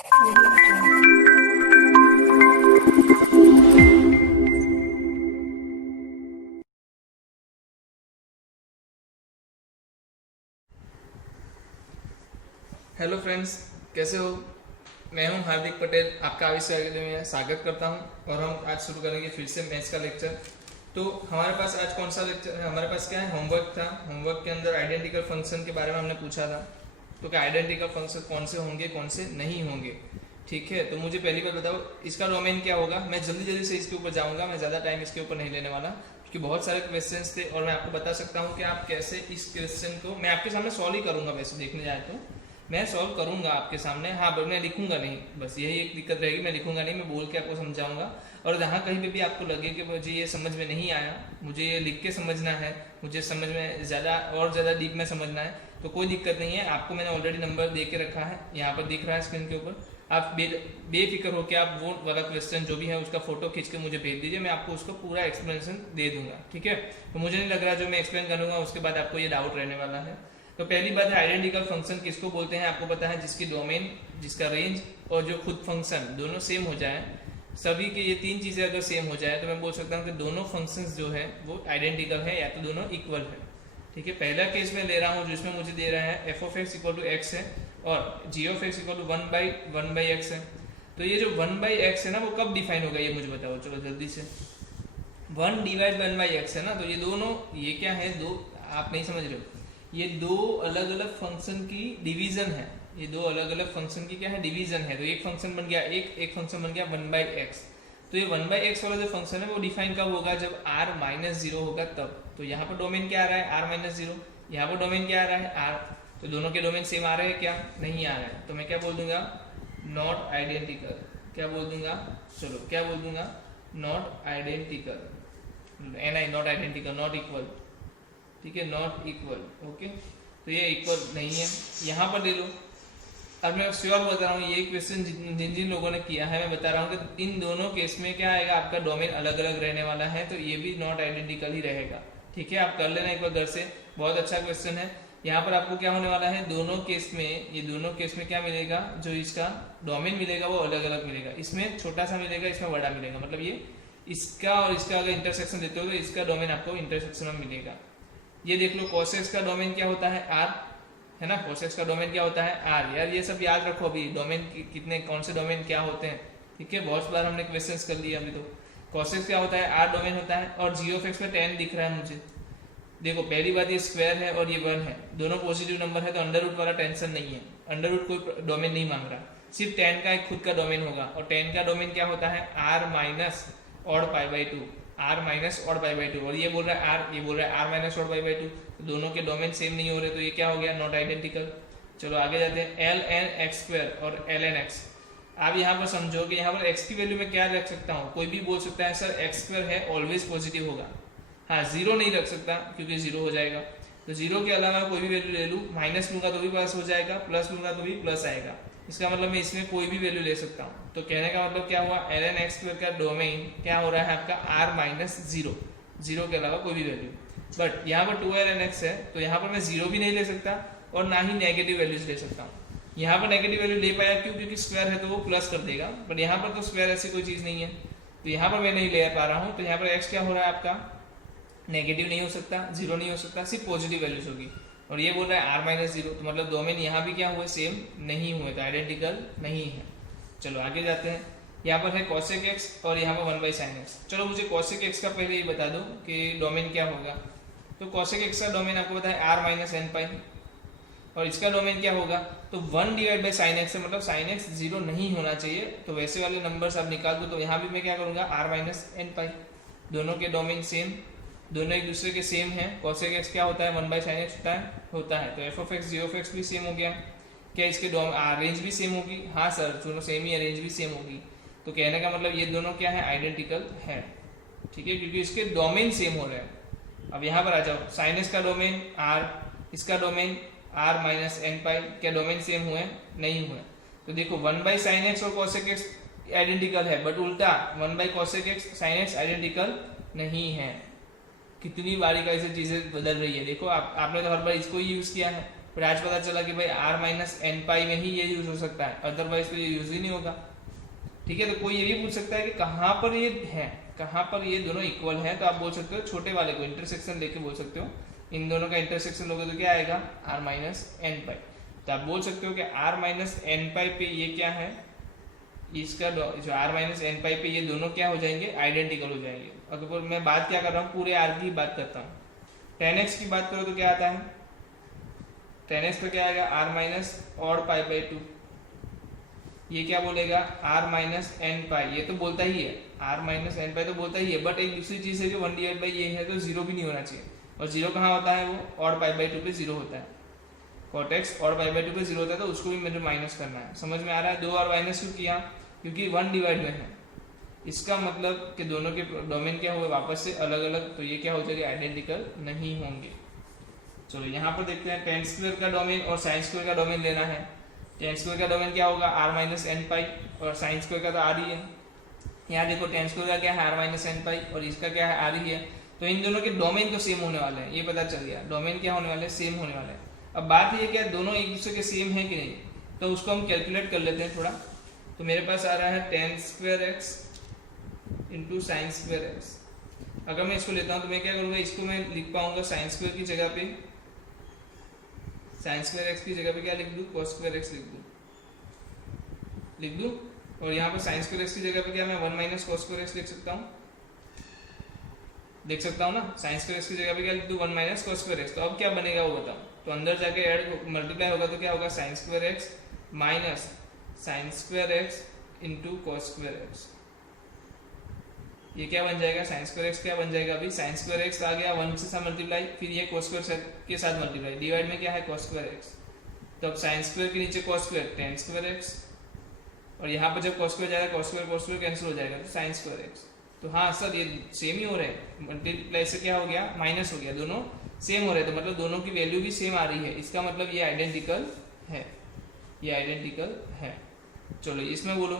Hello friends, कैसे हो। मैं हूं हार्दिक पटेल, आपका आविष्य अकेडमी में स्वागत करता हूं। और हम आज शुरू करेंगे फिर से मैथ्स का लेक्चर। तो हमारे पास आज कौन सा लेक्चर है? हमारे पास क्या है, होमवर्क था। होमवर्क के अंदर आइडेंटिकल फंक्शन के बारे में हमने पूछा था। तो क्या आइडेंटिकल फंक्शन कौन से होंगे, कौन से नहीं होंगे, ठीक है। तो मुझे पहली बार बताओ इसका डोमेन क्या होगा। मैं जल्दी जल्दी से इसके ऊपर जाऊंगा, मैं ज़्यादा टाइम इसके ऊपर नहीं लेने वाला, क्योंकि बहुत सारे क्वेश्चंस थे और मैं आपको बता सकता हूँ कि आप कैसे इस क्वेश्चन को मैं आपके सामने सॉल्व ही करूंगा। वैसे देखने जाए तो मैं सॉल्व करूंगा आपके सामने, हाँ, बट मैं लिखूंगा नहीं। बस यही एक दिक्कत रहेगी, मैं लिखूंगा नहीं, मैं बोल के आपको समझाऊंगा। और जहाँ कहीं पे भी आपको लगे कि मुझे ये समझ में नहीं आया, मुझे ये लिख के समझना है, मुझे समझ में ज़्यादा डीप में समझना है, तो कोई दिक्कत नहीं है। आपको मैंने ऑलरेडी नंबर दे के रखा है, यहाँ पर दिख रहा है स्क्रीन के ऊपर। आप बेफिक्र होकर आप वो वाला क्वेश्चन जो भी है उसका फोटो खींच के मुझे भेज दीजिए, मैं आपको उसका पूरा एक्सप्लेनेशन दे दूंगा, ठीक है। तो मुझे नहीं लग रहा जो मैं एक्सप्लेन करूंगा उसके बाद आपको ये डाउट रहने वाला है। तो पहली बात है, आइडेंटिकल फंक्शन किसको बोलते हैं आपको पता है, जिसकी डोमेन, जिसका रेंज और जो खुद फंक्शन दोनों सेम हो जाए। सभी के ये तीन चीज़ें अगर सेम हो जाए तो मैं बोल सकता हूँ कि दोनों फंक्शंस जो है वो आइडेंटिकल है, या तो दोनों इक्वल है, ठीक है। पहला केस में ले रहा हूँ जिसमें मुझे दे रहा है F of X equal to X है और G of X equal to one by X है। तो ये जो वन बाई एक्स है ना, वो कब डिफाइन होगा ये मुझे बताओ, चलो जल्दी से। One divide one by X है ना, तो ये दोनों, ये क्या है, दो, आप नहीं समझ रहे हो, ये दो अलग अलग फंक्शन की डिवीजन है। ये दो अलग अलग फंक्शन की क्या है, डिवीजन है। तो एक फंक्शन बन गया, एक फंक्शन बन गया वन बाई एक्स। तो ये वन बाई एक्स वाला जो फंक्शन है वो डिफाइन कब होगा, जब आर माइनस जीरो होगा तब। तो यहाँ पर डोमेन क्या आ रहा है, आर माइनस जीरो। यहाँ पर डोमेन क्या आ रहा है, आर। तो दोनों के डोमेन सेम आ रहे हैं क्या, नहीं आ रहे हैं। तो मैं क्या बोल दूंगा, नॉट आइडेंटिकल। क्या बोल दूंगा, चलो क्या बोल दूंगा, not identical, N I, not identical, not equal, ठीक है, नॉट इक्वल, ओके। तो ये इक्वल नहीं है, यहाँ पर ले लो। अब मैं श्योर बता रहा हूँ, ये क्वेश्चन जिन जिन लोगों ने किया है मैं बता रहा हूँ कि इन दोनों केस में क्या आएगा, आपका डोमेन अलग अलग रहने वाला है, तो ये भी नॉट आइडेंटिकल ही रहेगा, ठीक है। आप कर लेना एक बार घर से, बहुत अच्छा क्वेश्चन है। यहाँ पर आपको क्या होने वाला है, दोनों केस में, ये दोनों केस में क्या मिलेगा, जो इसका डोमेन मिलेगा वो अलग अलग मिलेगा। इसमें छोटा सा मिलेगा, इसमें बड़ा मिलेगा। मतलब ये इसका और इसका अगर इंटरसेक्शन देते हो तो इसका डोमेन आपको इंटरसेक्शन में मिलेगा। ये देख लो, कॉसेक्स का डोमेन क्या होता है, आर, है ना। कॉसेक्स का डोमेन क्या होता है, आर। यार ये सब याद रखो, अभी डोमेन कितने, कौन से डोमेन क्या होते हैं, ठीक है। बहुत बार हमने क्वेश्चंस कर लिए अभी। तो कॉसेक्स क्या होता है, आर डोमेन होता है। और जी ऑफ एक्स में टेन दिख रहा है मुझे, देखो पहली बात ये स्क्वायर है और ये वन है, दोनों पॉजिटिव नंबर है, तो अंडर रूट वाला टेंशन नहीं है। अंडर रूट कोई डोमेन नहीं मांग रहा, सिर्फ टेन का एक खुद का डोमेन होगा। और टेन का डोमेन क्या होता है, R minus odd pi by two, R minus odd pi by two. और ये बोल रहा है आर, ये बोल रहा है R minus odd pi by two. तो दोनों के डोमेन सेम नहीं हो रहे, तो ये क्या हो गया, नॉट आइडेंटिकल। चलो आगे जाते हैं, एल एन एक्स स्क्वायर और एल एन एक्स। आप यहाँ पर समझो कि यहाँ पर एक्स की वैल्यू में क्या रख सकता हूँ, कोई भी बोल सकता है सर एक्स स्क्वायर है ऑलवेज पॉजिटिव होगा। हाँ, जीरो नहीं रख सकता क्योंकि जीरो हो जाएगा। तो जीरो के अलावा कोई भी वैल्यू ले लूँ, माइनस लूंगा तो भी प्लस हो जाएगा, प्लस लूंगा तो भी प्लस आएगा। इसका मतलब मैं इसमें कोई भी वैल्यू ले सकता हूँ। तो कहने का मतलब क्या हुआ, एल एन एक्स स्क्वायर का डोमेन क्या हो रहा है आपका, आर माइनस जीरो, जीरो के अलावा कोई भी वैल्यू। बट यहाँ पर टू एल एन एक्स है, तो यहाँ पर मैं जीरो भी नहीं ले सकता और ना ही नेगेटिव वैल्यूज ले सकता हूँ। यहाँ पर नेगेटिव वैल्यू ले पाया क्यों, क्योंकि स्क्वायर है तो वो प्लस कर देगा। बट यहाँ पर तो स्क्वायर ऐसी कोई चीज़ नहीं है, तो यहाँ पर मैं नहीं ले पा रहा हूँ। तो यहाँ पर एक्स क्या हो रहा है आपका, नेगेटिव नहीं हो सकता, जीरो नहीं हो सकता, सिर्फ पॉजिटिव वैल्यूज होगी। और ये बोल रहा है आर माइनस जीरो, तो मतलब डोमेन यहाँ भी क्या हुए, सेम नहीं हुए, तो आइडेंटिकल नहीं है। चलो आगे जाते हैं, यहाँ पर है कॉसेक एक्स और यहाँ पर वन बाई साइन एक्स। चलो मुझे कॉसेक एक्स का पहले ये बता दो कि डोमेन क्या होगा। तो कॉसेक एक्स का डोमेन आपको पता है आर माइनस एन पाई, और इसका डोमेन क्या होगा, तो one divide by sine x है, मतलब साइन एक्स जीरो नहीं होना चाहिए। तो वैसे वाले नंबर्स आप निकाल दो, तो यहाँ भी मैं क्या करूँगा, आर माइनस एन पाई। दोनों के डोमेन सेम, दोनों एक दूसरे के सेम है। कॉसेक एक्स क्या होता है, वन बाई साइन एक्स होता है। तो F of X G of X भी सेम हो गया। क्या इसके रेंज भी सेम होगी, हाँ सर दोनों सेम ही है, रेंज भी सेम होगी। तो कहने का मतलब ये दोनों क्या है, आइडेंटिकल है, ठीक है, क्योंकि इसके डोमेन सेम हो रहे हैं। अब यहाँ पर आ जाओ, साइन एक्स का डोमेन आर, इसका डोमेन आर माइनस एन पाई, क्या डोमेन सेम हुए, नहीं हुए। तो देखो वन बाई साइन एक्स और कॉसेक एक्स आइडेंटिकल है, बट उल्टा one by cosec x sine x identical नहीं है। कितनी बारी का ऐसी चीजें बदल रही है, देखो आपने तो हर बार इसको ही यूज किया है, फिर आज पता चला कि भाई r माइनस एन पाई में ही ये यूज हो सकता है, अदरवाइज तो ये यूज ही नहीं होगा। ठीक है, तो कोई ये भी पूछ सकता है कि कहाँ पर ये है, कहाँ पर ये दोनों इक्वल है, तो आप बोल सकते हो छोटे वाले को इंटरसेक्शन लेके बोल सकते हो, इन दोनों का इंटरसेक्शन लोगे तो क्या आएगा r माइनस एन पाई। तो आप बोल सकते हो कि r माइनस एन पाई पे ये क्या है, इसका जो r माइनस एन पाई पे ये दोनों क्या हो जाएंगे, आइडेंटिकल हो जाएंगे। अगर मैं बात क्या कर रहा हूँ, पूरे r की बात करता हूँ। tan x की बात करो तो क्या आता है, tan x तो क्या आएगा r माइनस और पाई बाई 2, ये क्या बोलेगा r माइनस एन पाई, ये तो बोलता ही है r माइनस एन पाई तो बोलता ही है, बट एक दूसरी चीज है जो 1 डिवाइड बाई ये है, तो जीरो भी नहीं होना चाहिए, और जीरो कहाँ होता है, वो और पाई बाई 2 पे जीरो होता है, cot x और पाई बाई 2 पे जीरो होता है, तो उसको भी मुझे माइनस करना है। समझ में आ रहा है, दो और माइनस क्यों किया, क्योंकि 1 डिवाइड में है, इसका मतलब कि दोनों के डोमेन क्या हुए वापस से अलग अलग, तो ये क्या हो जाएगा आइडेंटिकल नहीं होंगे। चलो यहाँ पर देखते हैं, tan स्क्वायर का डोमेन और sin स्क्वायर का डोमेन लेना है। tan स्क्वायर का डोमेन क्या होगा r माइनस एन पाई, और sin स्क्वायर का तो r ही है। यहाँ देखो tan स्क्वायर का क्या है r माइनस एन पाई, और इसका क्या है r ही है, तो इन दोनों के डोमेन तो सेम होने वाले हैं, ये पता चल गया, डोमेन क्या होने वाले हैं, सेम होने वाले हैं। अब बात ये क्या दोनों एक दूसरे के सेम है कि नहीं, तो उसको हम कैलकुलेट कर लेते हैं थोड़ा। तो मेरे पास आ रहा है tan square x into sine square x. अगर मैं इसको लेता हूँ तो मैं क्या करूँगा, इसको मैं लिख पाऊंगा साइन स्क्वायर की जगह पे, साइन स्क्वायर एक्स की जगह पे क्या लिख दूँ, cos स्क्वायर एक्स लिख दूँ, और यहाँ पर साइन स्क्वायर एक्स की जगह पे क्या मैं 1 माइनस cos स्क्वायर एक्स लिख सकता हूँ, देख सकता हूँ ना, साइन स्क्वायर एक्स की जगह पे क्या लिख दूँ 1 माइनस cos स्क्वायर एक्स। तो अब क्या बनेगा वो बताओ, तो अंदर जाके ऐड मल्टीप्लाई होगा तो क्या होगा sine square x minus sine square x into cos square x, ये क्या बन जाएगा साइन स्क्वायर एक्स क्या बन जाएगा, अभी साइन स्क्वायर एक्स आ गया 1 से साथ मल्टीप्लाई, फिर ये cos स्क्वायर के साथ मल्टीप्लाई, डिवाइड में क्या है cos स्क्वायर एक्स, तो अब साइन स्क्वायर के नीचे cos square tan square x, और यहाँ पर जब cos स्क्वायर जाएगा cos स्क्वायर कैंसिल हो जाएगा, तो साइन स्क्वायर एक्स। तो हाँ सर ये सेम ही हो रहे हैं, मल्टीप्लाई से क्या हो गया माइनस हो गया, दोनों सेम हो रहे हैं, तो मतलब दोनों की वैल्यू भी सेम आ रही है, इसका मतलब ये आइडेंटिकल है, ये आइडेंटिकल है। चलो इसमें बोलो,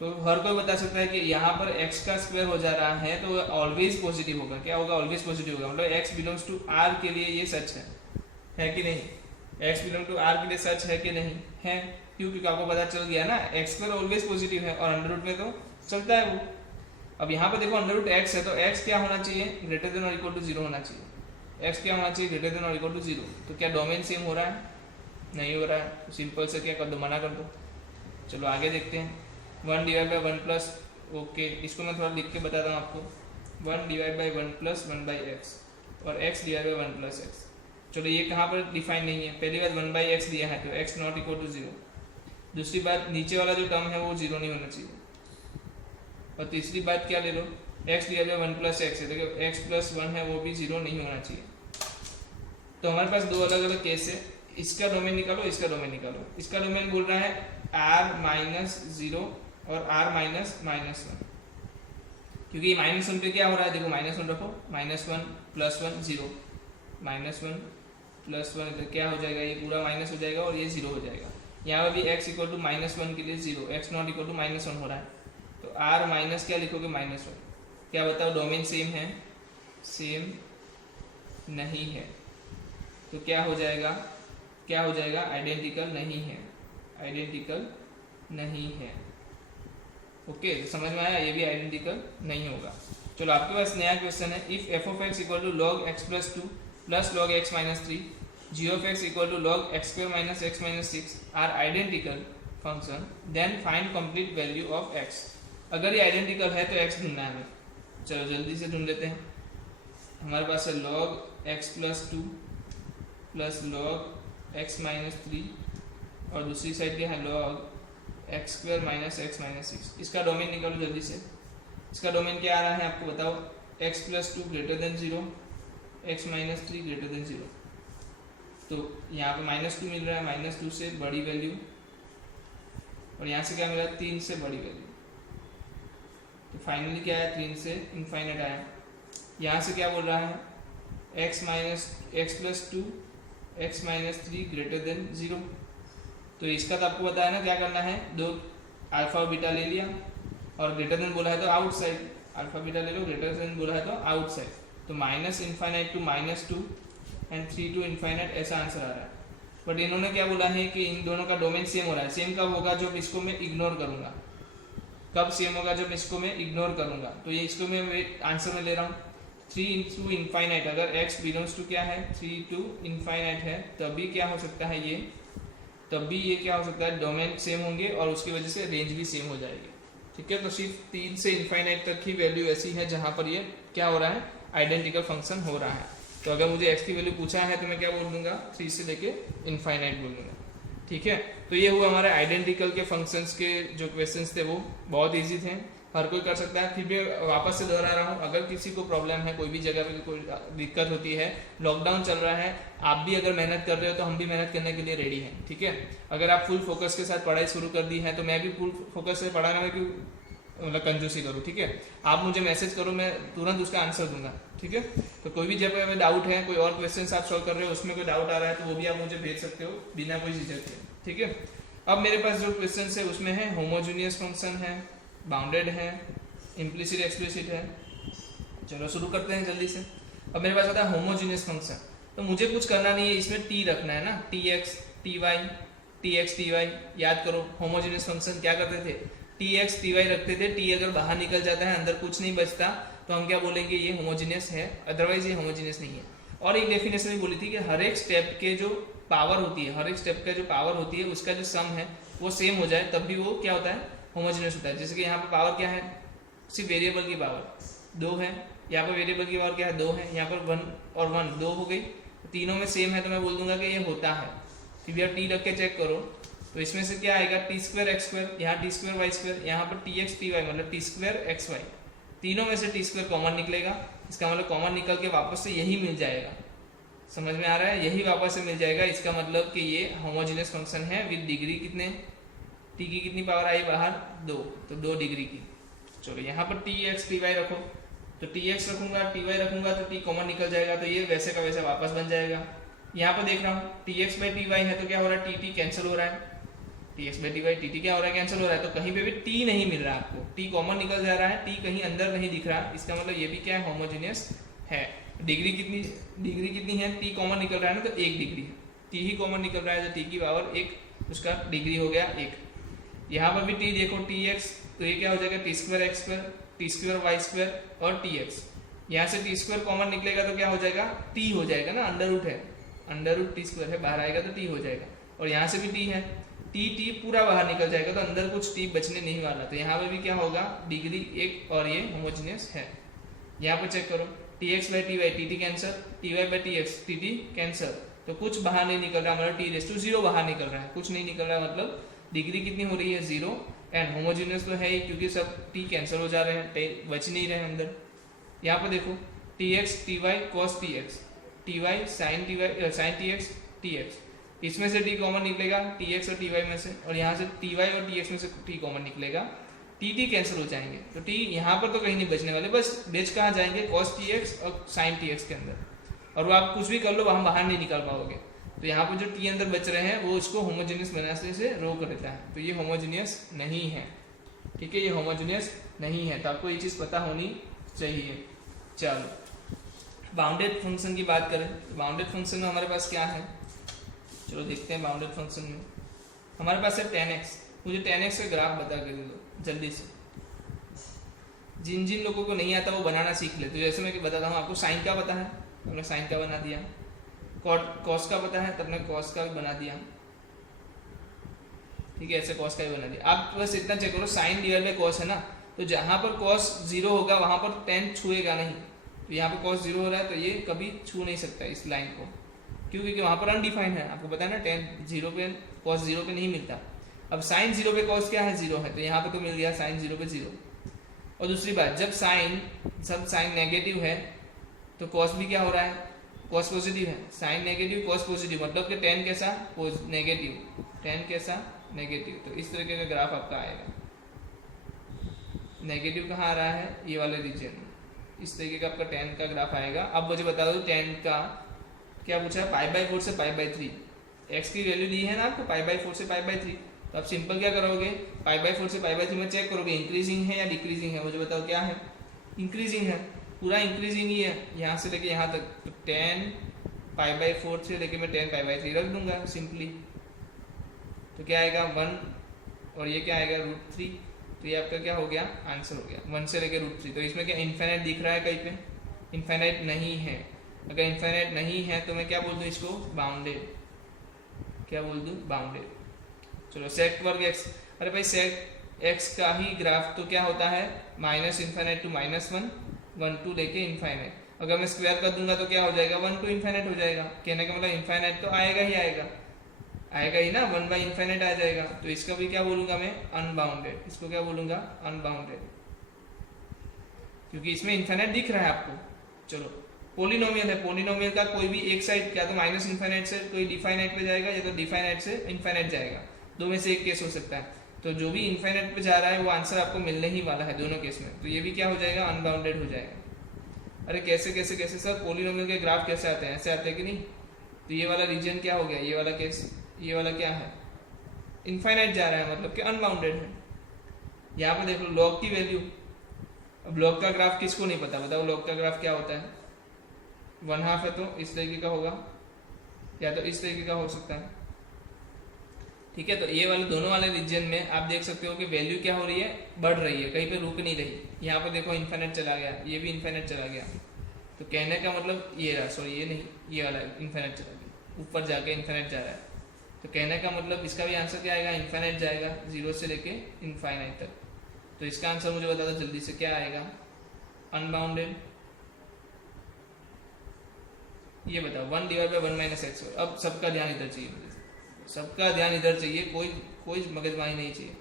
तो हर कोई बता सकता है कि यहाँ पर x का स्क्वायर हो जा रहा है तो ऑलवेज पॉजिटिव होगा, क्या होगा ऑलवेज पॉजिटिव होगा, मतलब x बिलोंग्स टू r के लिए ये सच है कि नहीं, x बिलोंग टू r के लिए सच है कि नहीं है, क्यों, क्योंकि आपको पता चल गया ना x स्क्वायर ऑलवेज पॉजिटिव है, और अंडर रूट में तो चलता है वो। अब यहाँ पर देखो अंडर रूट x है, तो x क्या होना चाहिए, ग्रेटर देन और इक्वल टू 0 होना चाहिए, x क्या होना चाहिए, ग्रेटर देन और इक्वल टू 0। तो क्या डोमेन सेम हो रहा है, नहीं हो रहा है, तो सिंपल से क्या कर दो, मना कर दो। चलो आगे देखते हैं, 1 डिवाइड बाई 1 प्लस, ओके इसको मैं थोड़ा लिख के बताता हूँ आपको, 1 divide by 1 plus 1 by x, और x divide by 1 plus x. चलो ये कहाँ पर डिफाइन नहीं है, पहली बात 1 बाई एक्स दिया है तो x नॉट इक्वल टू 0, दूसरी बात नीचे वाला जो टर्म है वो 0 नहीं होना चाहिए, और तीसरी बात क्या ले लो, x divide by 1 plus x है, देखो x प्लस 1 है वो भी 0 नहीं होना चाहिए। तो हमारे पास दो अलग अलग केस है, इसका डोमेन निकालो, इसका डोमेन निकालो। इसका डोमेन बोल रहा है r माइनस 0 और r माइनस माइनस 1, क्योंकि माइनस 1 पे क्या हो रहा है, देखो माइनस 1 रखो, माइनस 1 प्लस 1 0, माइनस 1 प्लस 1 तो क्या हो जाएगा, ये पूरा माइनस हो जाएगा और ये 0 हो जाएगा। यहाँ पर भी x इक्वल टू माइनस 1 के लिए 0, x not equal to minus 1 हो रहा है, तो r माइनस क्या लिखोगे माइनस 1, क्या बताओ डोमेन सेम है, सेम नहीं है, तो क्या हो जाएगा, क्या हो जाएगा आइडेंटिकल नहीं है, आइडेंटिकल नहीं है। ओके तो समझ में आया, ये भी आइडेंटिकल नहीं होगा। चलो आपके पास नया क्वेश्चन है, if F of X equal to log X plus 2 plus log X minus 3 G of X equal to log X square minus X minus 6 R identical function, then find complete value of X. अगर ये identical है तो x ढूंढना है हमें, चलो जल्दी से ढूंढ लेते हैं। हमारे पास है log X plus 2 plus log X minus 3, और दूसरी साइड क्या है log X square minus X minus 6। इसका डोमेन निकालो जल्दी से, इसका डोमेन क्या आ रहा है आपको बताओ, x plus 2 greater than 0, x minus 3 greater than 0। तो यहाँ पे माइनस 2 मिल रहा है, माइनस 2 से बड़ी वैल्यू, और यहाँ से क्या मिला 3 से बड़ी वैल्यू, तो फाइनली क्या है 3 से इनफाइनाइट आया। यहाँ से क्या बोल रहा है x minus X plus 2 x minus 3 greater than 0। तो इसका तो आपको बताया ना क्या करना है, दो अल्फा और बीटा ले लिया, और ग्रेटर देन बोला है तो आउटसाइड, अल्फा बीटा ले लो, ग्रेटर देन बोला है तो आउटसाइड, तो minus infinite to minus 2 and 3 to infinite, ऐसा आंसर आ रहा है। बट इन्होंने क्या बोला है कि इन दोनों का डोमेन सेम हो रहा है। सेम कब होगा? जब इसको मैं इग्नोर करूंगा। कब सेम होगा? जब इसको मैं इग्नोर करूंगा। तो ये इसको मैं आंसर में ले रहा हूँ 3 इंटू इनफाइनाइट। अगर x बिलोंग्स टू क्या है 3 टू इनफाइनाइट है, तभी क्या हो सकता है ये, तब भी ये क्या हो सकता है, डोमेन सेम होंगे और उसकी वजह से रेंज भी सेम हो जाएगी। ठीक है, तो सिर्फ 3 से इनफाइनाइट तक की वैल्यू ऐसी है जहां पर ये क्या हो रहा है, आइडेंटिकल फंक्शन हो रहा है। तो अगर मुझे x की वैल्यू पूछा है तो मैं क्या बोल दूंगा, 3 से लेके इनफाइनाइट बोल दूंगा। ठीक है, तो ये हुआ हमारे आइडेंटिकल के फंक्शंस के जो क्वेश्चंस थे, वो बहुत इजी थे, हर कोई कर सकता है। फिर भी वापस से दोहरा रहा हूँ, अगर किसी को प्रॉब्लम है, कोई भी जगह पे कोई दिक्कत होती है, लॉकडाउन चल रहा है, आप भी अगर मेहनत कर रहे हो तो हम भी मेहनत करने के लिए रेडी हैं। ठीक है, अगर आप फुल फोकस के साथ पढ़ाई शुरू कर दी है तो मैं भी फुल फोकस से पढ़ाने में क्यों मतलब कंजूसी करूँ। ठीक है, आप मुझे मैसेज करो, मैं तुरंत उसका आंसर दूंगा। ठीक है, तो कोई भी जगह में डाउट है, कोई और क्वेश्चन आप सॉल्व कर रहे हो, उसमें कोई डाउट आ रहा है तो वो भी आप मुझे भेज सकते हो बिना कोई झिझक के। ठीक है, अब मेरे पास जो क्वेश्चन है उसमें है होमोजीनियस फंक्शन है, बाउंडेड है, इम्प्लिसिट एक्सप्लिसिट है। चलो शुरू करते हैं जल्दी से। अब मेरे पास आता है होमोजीनियस फंक्शन, तो मुझे कुछ करना नहीं है, इसमें टी रखना है ना, T X T Y, T X T Y. याद करो होमोजीनियस फंक्शन क्या करते थे, टी एक्स टी वाई रखते थे। टी अगर बाहर निकल जाता है, अंदर कुछ नहीं बचता, तो हम क्या बोलेंगे, ये होमोजीनियस है, अदरवाइज ये होमोजीनियस नहीं है। और एक डेफिनेशन भी बोली थी कि हर एक स्टेप के जो पावर होती है, हर एक स्टेप का जो पावर होती है, उसका जो सम है वो सेम हो जाए, तब भी वो क्या होता है, होमोजीनियस होता है। जैसे कि यहाँ पे पावर क्या है, सिर्फ वेरिएबल की पावर 2 है, यहाँ पर वेरिएबल की पावर क्या है 2 है, यहाँ पर 1 और 1 2 हो गई, तीनों में सेम है, तो मैं बोल दूंगा कि ये होता है। फिर यार टी रख के चेक करो, तो इसमें से क्या आएगा, टी स्क्वायर एक्स स्क्वायर, यहाँ टी स्क्वायर वाई स्क्वायर, यहाँ पर टी एक्स टी वाई, मतलब टी स्क्वायर एक्स वाई, तीनों में से टी स्क्वायर कॉमन निकलेगा। इसका मतलब कॉमन निकल के वापस से यही मिल जाएगा। समझ में आ रहा है, यही वापस से मिल जाएगा। इसका मतलब कि ये होमोजेनियस फंक्शन है विद डिग्री कितने, टी की कितनी पावर आई बाहर 2, तो 2 डिग्री की। चलो यहाँ पर टी एक्स टी वाई रखो, तो टी एक्स रखूंगा टी वाई रखूंगा तो टी कॉमन निकल जाएगा, तो ये वैसे का वैसे वापस बन जाएगा। यहाँ पर देख रहा हूँ T X by T Y है, तो क्या हो रहा है, टी टी कैंसिल हो रहा है, T X by T Y T T क्या हो रहा है, कैंसिल हो रहा है। तो कहीं पे भी टी नहीं मिल रहा आपको, टी कॉमन निकल जा रहा है, टी कहीं अंदर नहीं दिख रहा। इसका मतलब ये भी क्या है, होमोजेनियस है। डिग्री कितनी है, टी कॉमन निकल रहा है ना, तो 1 डिग्री है, टी ही कॉमन निकल रहा है, तो टी की पावर 1, उसका डिग्री हो गया 1। यहाँ पर भी टी देखो, टी एक्स, तो ये क्या हो जाएगा, T square X square, T square Y square और टी एक्स। यहाँ से टी स्क्वायर कॉमन निकलेगा तो क्या हो जाएगा, टी हो जाएगा ना, अंडर रूट है, अंडर रूट टी स्क्वायर है, बाहर आएगा तो टी हो जाएगा। और यहाँ से भी टी है, टी टी पूरा बाहर निकल जाएगा, तो अंदर कुछ टी बचने नहीं वाला, तो यहाँ पर भी क्या होगा, डिग्री 1 और ये होमोजीनियस है। यहाँ पर चेक करो, T X by T Y, T T cancel, T Y by T X, T T cancel, तो कुछ बाहर नहीं निकल रहा, मतलब टी रेस टू 0 बाहर निकल रहा है, कुछ नहीं निकल रहा, मतलब डिग्री कितनी हो रही है 0। एंड होमोजीनियस तो है ही, क्योंकि सब टी कैंसिल हो जा रहे हैं, बच नहीं रहे अंदर। यहाँ पर देखो T X T Y cos T X, T Y sine T Y sine T X T X, इसमें से टी कॉमन निकलेगा टी एक्स और टी वाई में से, और यहाँ से टी वाई और टी एक्स में से टी कॉमन निकलेगा, टी टी कैंसिल हो जाएंगे, तो टी यहाँ पर तो कहीं नहीं बचने वाले, बस बेच कहाँ जाएंगे, कॉस टी एक्स और साइन टी एक्स के अंदर, और वो आप कुछ भी कर लो वहाँ बाहर नहीं निकाल पाओगे। तो यहाँ पर जो टी अंदर बच रहे हैं वो उसको होमोजीनियस बनाने से रोक देता है, तो ये होमोजीनियस नहीं है। ठीक है, ये होमोजीनियस नहीं है, तो आपको ये चीज़ पता होनी चाहिए। चलो बाउंडेड फंक्शन की बात करें, तो बाउंडेड फंक्शन में हमारे पास क्या है, चलो देखते हैं। बाउंडेड फंक्शन में हमारे पास है 10x, मुझे 10x का ग्राफ बता के दे दो जल्दी से। जिन जिन लोगों को नहीं आता वो बनाना सीख ले। तो जैसे मैं बताता हूँ आपको, साइन का पता है, हमने साइन का बना दिया, कॉस का पता है, तब ने कॉस का भी बना दिया। ठीक है, ऐसे कॉस का भी बना दिया। आप बस इतना चेक करो, साइन डिवाइड बाय कॉस है ना, तो जहाँ पर कॉस 0 होगा वहाँ पर tan छुएगा नहीं, तो यहाँ पर कॉस 0 हो रहा है, तो ये कभी छू नहीं सकता इस लाइन को, क्योंकि वहाँ पर अनडिफाइंड है। आपको पता है ना, tan 0 पे कॉस 0 पे नहीं मिलता। अब साइन 0 पे कॉस क्या है, 0 है, तो यहाँ पे तो मिल गया साइन 0 पे 0। और दूसरी बात, जब साइन नेगेटिव है तो कॉस भी क्या हो रहा है, कॉस पॉजिटिव है। साइन नेगेटिव कॉस पॉजिटिव, मतलब कि tan कैसा नेगेटिव, tan कैसा नेगेटिव, तो इस तरीके का ग्राफ आपका आएगा। नेगेटिव कहाँ आ रहा है, ये वाले रीजन, इस तरीके का आपका tan का ग्राफ आएगा। अब मुझे बता दो tan का क्या पूछा है, π/4 से π/3, x की वैल्यू दी है ना आपको, π/4 से π/3, तो आप सिंपल क्या करोगे, π/4 से π/3 में चेक करोगे इंक्रीजिंग है या डिक्रीजिंग है। मुझे बताओ क्या है, इंक्रीजिंग है, पूरा इंक्रीजिंग ही है यहाँ से लेके यहाँ तक, तो tan π/4 से लेके मैं 10π/3 रख दूंगा सिंपली। तो क्या आएगा 1 और ये क्या आएगा √3। तो ये आपका क्या हो गया, आंसर हो गया 1 से लेके √3। तो इसमें क्या इन्फाइनाइट दिख रहा है कहीं पे? इन्फाइनाइट नहीं है। अगर इन्फाइनाइट नहीं है तो मैं क्या बोल दूँ इसको, बाउंडेड। क्या बोल दूँ, बाउंडेड। चलो सेक वर्ग एक्स, अरे भाई सेक एक्स का ही ग्राफ तो क्या होता है -इन्फाइनाइट टू -1, 1 टू लेके इन्फाइनाइट। अगर मैं स्क्वायर कर दूंगा तो क्या हो जाएगा, 1 टू इन्फाइनाइट हो जाएगा। कहने का मतलब इन्फाइनाइट तो आएगा ही ना, 1/इन्फाइनाइट आ जाएगा। तो इसका भी क्या बोलूंगा मैं, अनबाउंडेड। इसको क्या बोलूंगा, अनबाउंडेड, क्योंकि इसमें इन्फाइनाइट दिख रहा है आपको। चलो पोलिनोमियल है, पोलिनोमियल का कोई भी एक साइड क्या तो -इन्फाइनाइट से कोई डिफाइनाइट पे जाएगा या तो डिफाइनाइट से इन्फाइनाइट जाएगा, दो में से एक केस हो सकता है। तो जो भी इन्फाइनाइट पे जा रहा है वो आंसर आपको मिलने ही वाला है दोनों केस में। तो ये भी क्या हो जाएगा, अनबाउंडेड हो जाएगा। अरे कैसे कैसे कैसे सर, पोलिनोमियल के ग्राफ कैसे आते हैं, ऐसे आते हैं कि नहीं? तो ये वाला रीजन क्या हो गया, ये वाला केस, ये वाला क्या है, इनफाइनाइट जा रहा है, मतलब कि अनबाउंडेड है। यहाँ पे देख लो लॉग की वैल्यू। अब लॉग का ग्राफ किसको नहीं पता, बताओ लॉग का ग्राफ क्या होता है? 1/2 है तो इस तरीके का होगा या तो इस तरीके का हो सकता है। ठीक है, तो ये वाले दोनों वाले रीजन में आप देख सकते हो कि वैल्यू क्या हो रही है, बढ़ रही है, कहीं पे रुक नहीं रही। यहाँ पे देखो इन्फाइनाइट चला गया, ये भी इन्फाइनाइट चला गया। तो कहने का मतलब ये रहा, सॉरी ये नहीं, ये वाला इन्फाइनाइट चला गया, ऊपर जाके इन्फाइनाइट जा रहा है। तो कहने का मतलब इसका भी आंसर क्या आएगा, इन्फाइनाइट जाएगा, 0 से लेके इन्फाइनाइट तक। तो इसका आंसर मुझे बता दो जल्दी से, क्या आएगा, अनबाउंडेड। ये बताओ 1/1 - x। अब सबका ध्यान इधर चाहिए, सबका ध्यान इधर चाहिए, कोई मगजमारी नहीं चाहिए।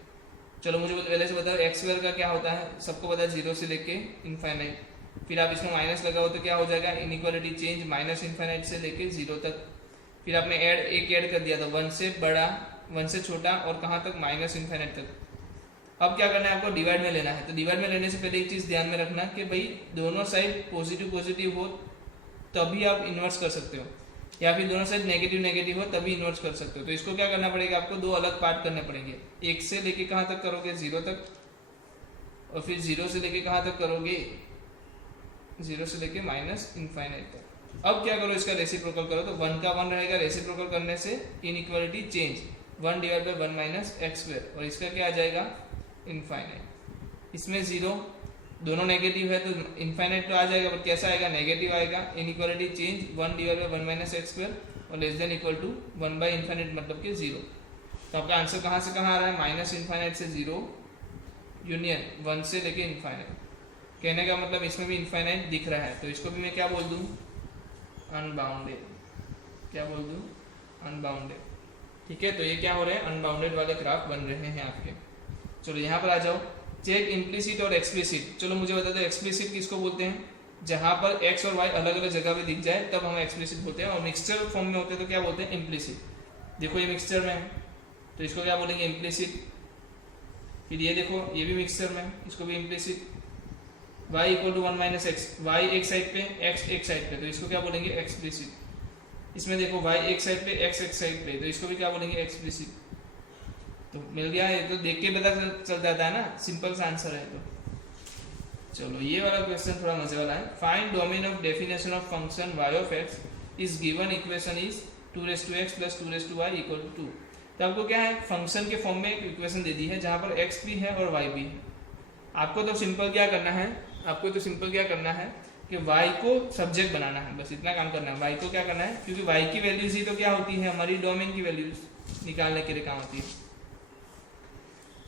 चलो मुझे पहले से बताओ x² का क्या होता है, सबको पता है 0 से लेके इन्फाइनाइट। फिर आप इसमें माइनस लगाओ तो क्या हो जाएगा, इनइक्वालिटी चेंज, -इन्फाइनाइट से लेके 0 तक। फिर आपने एक ऐड कर दिया था, 1 से बड़ा, 1 से छोटा और कहाँ तक, -इन्फाइनाइट तक। अब क्या करना है आपको, डिवाइड में लेना है। तो डिवाइड में लेने से पहले एक चीज ध्यान में रखना कि भाई दोनों साइड पॉजिटिव हो तभी आप इन्वर्स कर सकते हो, या फिर दोनों साइड नेगेटिव हो तभी इन्वर्स कर सकते हो। तो इसको क्या करना पड़ेगा, आपको दो अलग पार्ट करने पड़ेंगे। 1 से लेके कहाँ तक करोगे, 0 तक, और फिर 0 से लेके कहाँ तक करोगे, 0 से लेके -इन्फाइनाइट तक। अब क्या करो, इसका रेसिप्रोकल करो। तो 1 का 1 रहेगा, रेसिप्रोकल करने से इनइक्वालिटी चेंज, 1/1 - x², और इसका क्या आ जाएगा, इन्फाइनाइट। इसमें 0, दोनों नेगेटिव है तो इन्फाइनाइट तो आ जाएगा, पर कैसा आएगा, नेगेटिव आएगा। इनइक्वालिटी चेंज 1/1 - x² और लेस देन इक्वल टू 1/इन्फाइनाइट, मतलब कि 0। तो आपका आंसर कहाँ से कहाँ आ रहा है, -इन्फाइनाइट से 0 यूनियन 1 से लेके इन्फाइनाइट। कहने का मतलब इसमें भी इन्फाइनाइट दिख रहा है, तो इसको भी मैं क्या बोल दूँ, अनबाउंडेड। क्या बोल दूँ, अनबाउंडेड। ठीक है, तो ये क्या हो रहे हैं, अनबाउंडेड वाले ग्राफ बन रहे हैं आपके। चलो यहाँ पर आ जाओ, चेक इम्प्लिसिट और एक्सप्लिसिट। चलो मुझे बता दो एक्सप्लिसिट किसको बोलते हैं, जहां पर x और y अलग अलग जगह पे दिख जाए तब हम एक्सप्लिसिट बोलते हैं, और मिक्सचर फॉर्म में होते हैं तो क्या बोलते हैं, इम्प्लिसिट। देखो ये मिक्सचर में है तो इसको क्या बोलेंगे, इम्प्लिसिट। फिर ये देखो ये भी मिक्सचर में, इसको भी इम्प्लिसिट। y = 1 - x, y एक साइड पे, x एक साइड पे, तो इसको क्या बोलेंगे, एक्सप्लिसिट। इसमें देखो y एक साइड पे, x एक साइड पे, तो इसको भी क्या बोलेंगे, एक्सप्लिसिट। तो मिल गया, ये तो देख के पता चल जाता है ना, सिंपल सा आंसर है। तो चलो ये वाला क्वेश्चन थोड़ा मजे वाला है। Find domain of definition of function y of x is given equation is 2x + 2y = 2। तो आपको क्या है, फंक्शन के फॉर्म में एक इक्वेशन दे दी है जहां पर x भी है और y भी है। आपको तो सिंपल क्या करना है, कि y को सब्जेक्ट बनाना है, बस इतना काम करना है। y को क्या करना है, क्योंकि y की वैल्यूज ही तो क्या होती है, हमारी डोमेन की वैल्यूज निकालने के लिए काम होती है।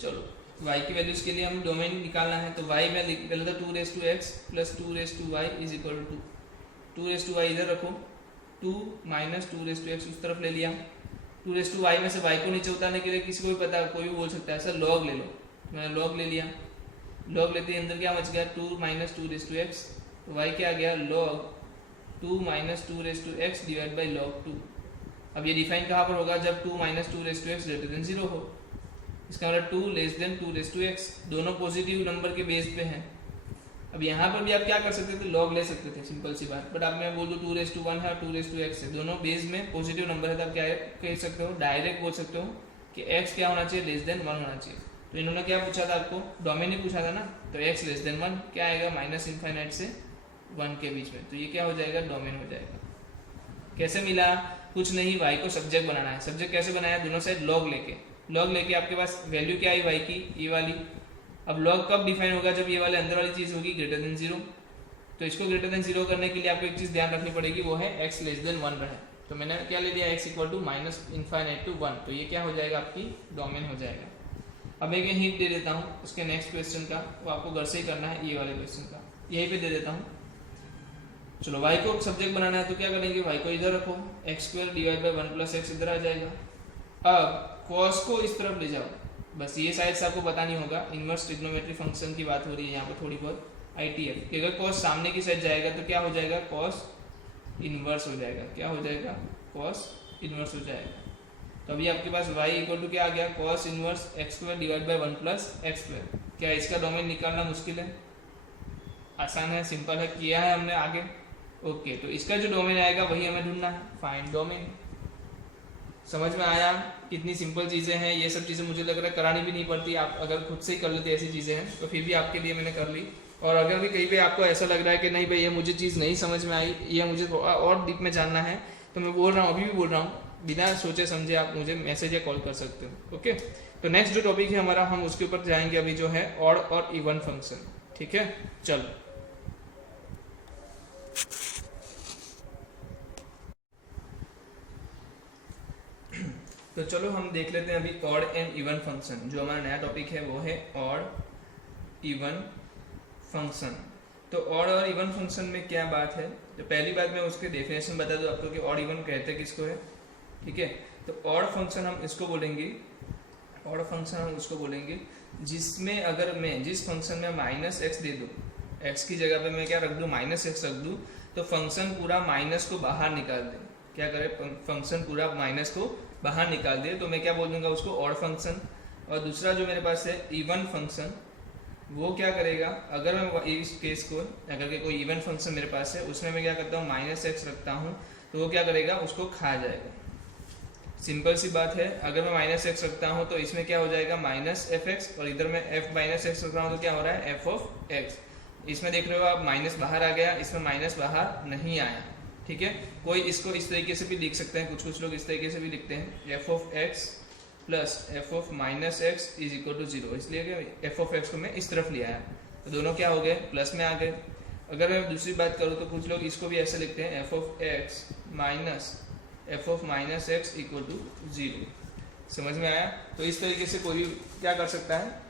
चलो y की वैल्यूज के लिए हम डोमेन निकालना है, तो y में लिख पहले तो 2x + 2y = 2। 2y इधर रखो, 2 - 2x उस तरफ ले लिया। 2y में से y को नीचे उतारने के लिए किसी को भी पता, कोई भी बोल सकता है सर log ले लो, मैंने log ले लिया। log लेते ही अंदर क्या बच गया, 2 - 2x, तो y क्या आ गया, log 2 - 2x / log 2। अब ये डिफाइन कहाँ पर होगा, जब 2 - 2x > 0 हो। इसका मतलब 2 < 2x, दोनों पॉजिटिव नंबर के बेस पे हैं। अब यहाँ पर भी आप क्या कर सकते थे, लॉग ले सकते थे, सिंपल सी बात। बट आप मैं बोल दूँ 2 है और 2x है, दोनों बेस में पॉजिटिव नंबर है, तो आप क्या कह सकते हो, डायरेक्ट बोल सकते हो कि x क्या होना चाहिए, < 1 होना चाहिए। तो इन्होंने क्या पूछा था आपको, डोमेन ही पूछा था ना, तो x < 1 क्या आएगा, -इन्फाइनाइट से 1 के बीच में, तो ये क्या हो जाएगा, डोमेन हो जाएगा। कैसे मिला? कुछ नहीं, y को सब्जेक्ट बनाना है। सब्जेक्ट कैसे बनाया? दोनों साइड log लेके आपके पास वैल्यू क्या आई y की? ये वाली। अब log कब डिफाइन होगा? जब ये वाले अंदर वाली चीज़ होगी ग्रेटर देन 0। तो इसको ग्रेटर देन 0 करने के लिए आपको एक चीज़ ध्यान रखनी पड़ेगी, वो है x लेस देन 1 रहे। तो मैंने क्या ले लिया? x equal to minus infinite to 1। तो ये क्या हो जाएगा? आपकी डोमेन हो जाएगा। अब मैं एक हिंट दे देता हूँ उसके नेक्स्ट क्वेश्चन का, वो आपको घर से ही करना है, ये वाले क्वेश्चन का यहीं पे दे देता हूँ। चलो y को सब्जेक्ट बनाना है तो क्या करेंगे? y को इधर रखो, x² divide by 1 plus x इधर आ जाएगा। अब cos को इस तरफ ले जाओ, बस ये शायद से आपको पता नहीं होगा, इनवर्स ट्रिग्नोमेट्री फंक्शन की बात हो रही है यहाँ पर थोड़ी बहुत, ITF कि अगर cos सामने की साइड जाएगा तो क्या हो जाएगा? cos इनवर्स हो जाएगा। क्या हो जाएगा? cos इनवर्स हो जाएगा। तो अभी आपके पास y इक्वल टू क्या आ गया? cos inverse x² divide by 1 plus x²। क्या इसका डोमेन निकालना मुश्किल है? आसान है, सिंपल है, किया है हमने आगे। ओके, तो इसका जो डोमेन आएगा वही हमें ढूंढना है, फाइंड डोमेन। समझ में आया कितनी सिंपल चीज़ें हैं? ये सब चीज़ें मुझे लग रहा है करानी भी नहीं पड़ती, आप अगर खुद से ही कर लेते ऐसी चीज़ें हैं तो फिर भी आपके लिए मैंने कर ली। और अगर भी कहीं पे आपको ऐसा लग रहा है कि नहीं भाई ये मुझे चीज़ नहीं समझ में आई, ये मुझे थोड़ा और डीप में जानना है, तो मैं बोल रहा हूँ, अभी भी बोल रहा हूँ, बिना सोचे समझे आप मुझे मैसेज या कॉल कर सकते हो। ओके, तो नेक्स्ट जो टॉपिक है हमारा, हम उसके ऊपर जाएंगे अभी, जो है ऑड और इवन फंक्शन। ठीक है, चलो। तो चलो हम देख लेते हैं अभी ऑड एंड इवन फंक्शन। जो हमारा नया टॉपिक है वो है ऑड इवन फंक्शन। तो ऑड और इवन फंक्शन में क्या बात है? तो पहली बात मैं उसके डेफिनेशन बता दूं आपको कि ऑड इवन कहते किसको है। ठीक है, तो ऑड फंक्शन हम इसको बोलेंगे, ऑड फंक्शन हम उसको बोलेंगे जिसमें अगर मैं जिस फंक्शन में माइनस एक्स दे दूँ, एक्स की जगह पे मैं क्या रख दूँ? माइनस एक्स रख दूँ, तो फंक्शन पूरा माइनस को बाहर निकाल दे। क्या करे? फंक्शन पूरा माइनस को बाहर निकाल दे, तो मैं क्या बोल दूंगा? उसको ऑड फंक्शन। और दूसरा जो मेरे पास है इवन फंक्शन, वो क्या करेगा? अगर मैं इस केस को, अगर के कोई इवन फंक्शन मेरे पास है उसमें मैं क्या करता हूँ? माइनस एक्स रखता हूँ, तो वो क्या करेगा? उसको खा जाएगा। सिंपल सी बात है, अगर मैं माइनस एक्स रखता हूँ तो इसमें क्या हो जाएगा? माइनस एफ एक्स, और इधर मैं एफ माइनस एक्स रख रहा हूँ तो क्या हो रहा है? F of x. इसमें देख रहे हो आप, माइनस बाहर आ गया, इसमें माइनस बाहर नहीं आया। ठीक है, कोई इसको इस तरीके से भी लिख सकते हैं, कुछ लोग इस तरीके से भी लिखते हैं, F of X plus F of minus X is equal to 0, इसलिए कि एफ ऑफ एक्स को मैं इस तरफ ले आया, तो दोनों क्या हो गए? प्लस में आ गए। अगर मैं दूसरी बात करूँ तो कुछ लोग इसको भी ऐसे लिखते हैं, F of X minus F of minus X equal to 0। समझ में आया? तो इस तरीके से कोई भी क्या कर सकता है?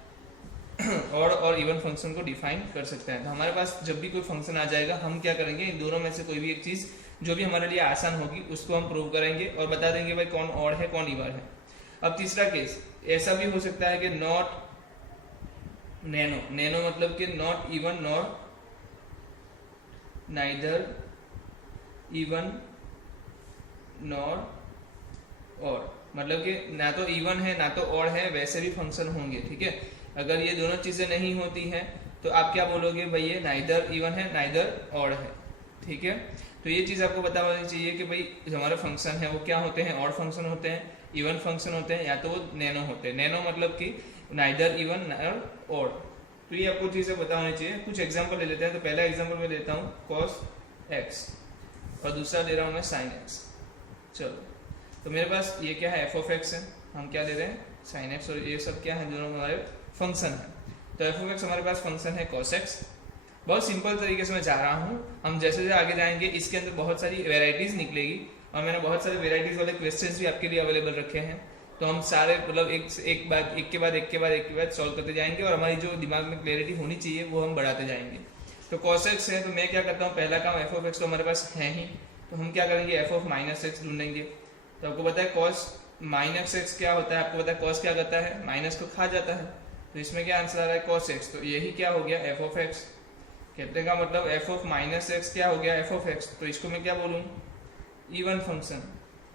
ऑड और इवन फंक्शन को डिफाइन कर सकते हैं। तो हमारे पास जब भी कोई फंक्शन आ जाएगा, हम क्या करेंगे? इन दोनों में से कोई भी एक चीज़ जो भी हमारे लिए आसान होगी उसको हम प्रूव करेंगे और बता देंगे भाई कौन ऑड है कौन इवन है। अब तीसरा केस ऐसा भी हो सकता है कि नॉट नैनो, नैनो मतलब कि not even nor neither even nor odd, मतलब कि ना तो इवन है ना तो ऑड है, वैसे भी फंक्शन होंगे। ठीक है, अगर ये दोनों चीज़ें नहीं होती हैं तो आप क्या बोलोगे? भाई ये नाइदर इवन है नाइदर ऑड है। ठीक है, तो ये चीज़ आपको पता होनी चाहिए कि भाई जो हमारे फंक्शन है वो क्या होते हैं? ऑड फंक्शन होते हैं, इवन फंक्शन होते हैं, या तो वो नैनो होते हैं। नैनो मतलब कि नाइदर इवन नॉर ऑड। तो ये आपको चीज़ें पता होनी चाहिए। कुछ एग्जाम्पल ले लेते हैं। तो पहला एग्जाम्पल मैं लेता हूँ कॉस एक्स, और दूसरा ले रहा हूँ मैं साइन एक्स। चलो, तो मेरे पास ये क्या है? एफ ऑफ एक्स है, हम क्या ले रहे हैं? साइन एक्स, और ये सब क्या है? दोनों हमारे फंक्शन है। तो एफ ऑफ एक्स हमारे पास फंक्शन है कॉस एक्स। बहुत सिंपल तरीके से मैं जा रहा हूँ, हम जैसे जैसे आगे जाएंगे इसके अंदर बहुत सारी वेराइटीज़ निकलेगी, और मैंने बहुत सारे वेराइटीज़ वाले क्वेश्चंस भी आपके लिए अवेलेबल रखे हैं। तो हम सारे मतलब एक के बाद सॉल्व करते जाएंगे, और हमारी जो दिमाग में क्लैरिटी होनी चाहिए वो हम बढ़ाते जाएंगे। तो कॉस एक्स है, तो मैं क्या करता हूँ? पहला काम, एफ ऑफ एक्स तो हमारे पास है ही, तो हम क्या करेंगे? एफ ऑफ माइनस एक्स ढूंढेंगे। तो आपको पता है कॉस माइनस एक्स क्या होता है? आपको पता है कॉस क्या करता है? माइनस को खा जाता है। तो इसमें क्या आंसर आ रहा है? Cos x. तो यही क्या हो गया? F of x. कहने का मतलब एफ ऑफ माइनस एक्स क्या हो गया? F of x. तो इसको मैं क्या बोलूँ? Even function.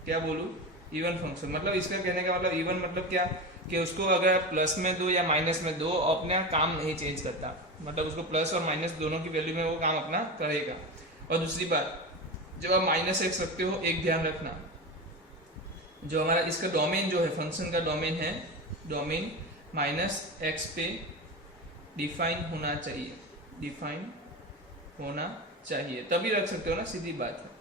क्या बोलूँ? Even function. मतलब इसका कहने का मतलब इवन मतलब क्या, कि उसको अगर आप प्लस में दो या माइनस में दो, अपना काम नहीं चेंज करता, मतलब उसको प्लस और माइनस दोनों की वैल्यू में वो काम अपना करेगा। और दूसरी बात, जब आप माइनस एक्स रखते हो, एक ध्यान रखना, जो हमारा इसका डोमेन जो है, फंक्शन का डोमेन है, डोमेन माइनस एक्स पे डिफाइन होना चाहिए, डिफाइन होना चाहिए, तभी रख सकते हो ना, सीधी बात है।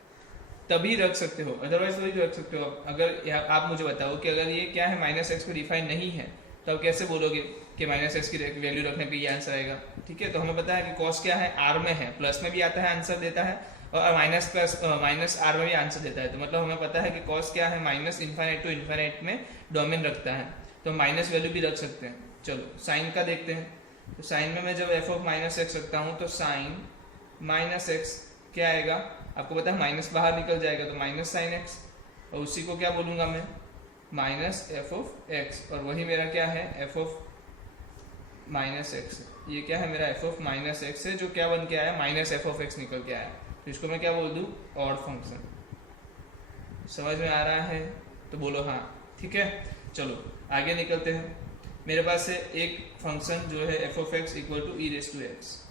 तभी रख सकते हो, अदरवाइज थोड़ी रख सकते हो। अगर आप मुझे बताओ कि अगर ये क्या है माइनस एक्स को डिफाइन नहीं है, तो आप कैसे बोलोगे कि माइनस एक्स की वैल्यू रखने पे ये आंसर आएगा। ठीक है, तो हमें पता है कि कॉस क्या है, आर में है, प्लस में भी आता है आंसर देता है, और माइनस आर में भी आंसर देता है। तो मतलब हमें पता है कि कॉस क्या है, माइनस इन्फाइनाइट टू इन्फाइनाइट में डोमेन रखता है, तो माइनस वैल्यू भी रख सकते हैं। चलो साइन का देखते हैं। तो साइन में मैं जब एफ ऑफ माइनस एक्स रखता हूँ तो साइन माइनस एक्स क्या आएगा, आपको पता है माइनस बाहर निकल जाएगा तो माइनस साइन एक्स, और उसी को क्या बोलूँगा मैं, माइनस एफ ऑफ एक्स, और वही मेरा क्या है एफ ऑफ माइनस एक्स। ये क्या है मेरा एफ ऑफ माइनस एक्स है, जो क्या बन के आया, माइनस एफ ऑफ एक्स निकल के आया। तो इसको मैं क्या बोल दूँ, ऑड फंक्शन। समझ में आ रहा है तो बोलो हाँ। ठीक है, चलो आगे निकलते हैं। मेरे पास है एक फंक्शन जो है F of X equal to E raise to X.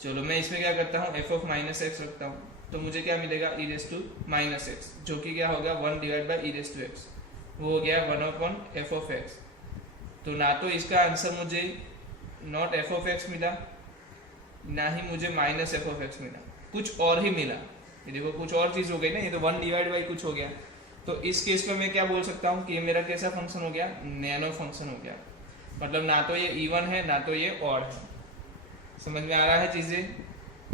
चलो मैं इसमें क्या करता हूँ, एफ ऑफ माइनस एक्स रखता हूँ, तो मुझे क्या मिलेगा, E raise to minus X, जो कि क्या होगा 1 divide by E raise to X, वो हो गया 1 अपॉन एफ ऑफ एक्स। तो ना तो इसका आंसर मुझे नॉट एफ ऑफ एक्स मिला, ना ही मुझे माइनस एफ ऑफ एक्स मिला, कुछ और ही मिला। ये देखो कुछ और चीज़ हो गई ना, ये तो 1 डिवाइड बाई कुछ हो गया। तो इस केस में मैं क्या बोल सकता हूँ कि ये मेरा कैसा फंक्शन हो गया, नैनो फंक्शन हो गया। मतलब ना तो ये इवन है ना तो ये ऑड है। समझ में आ रहा है चीज़ें।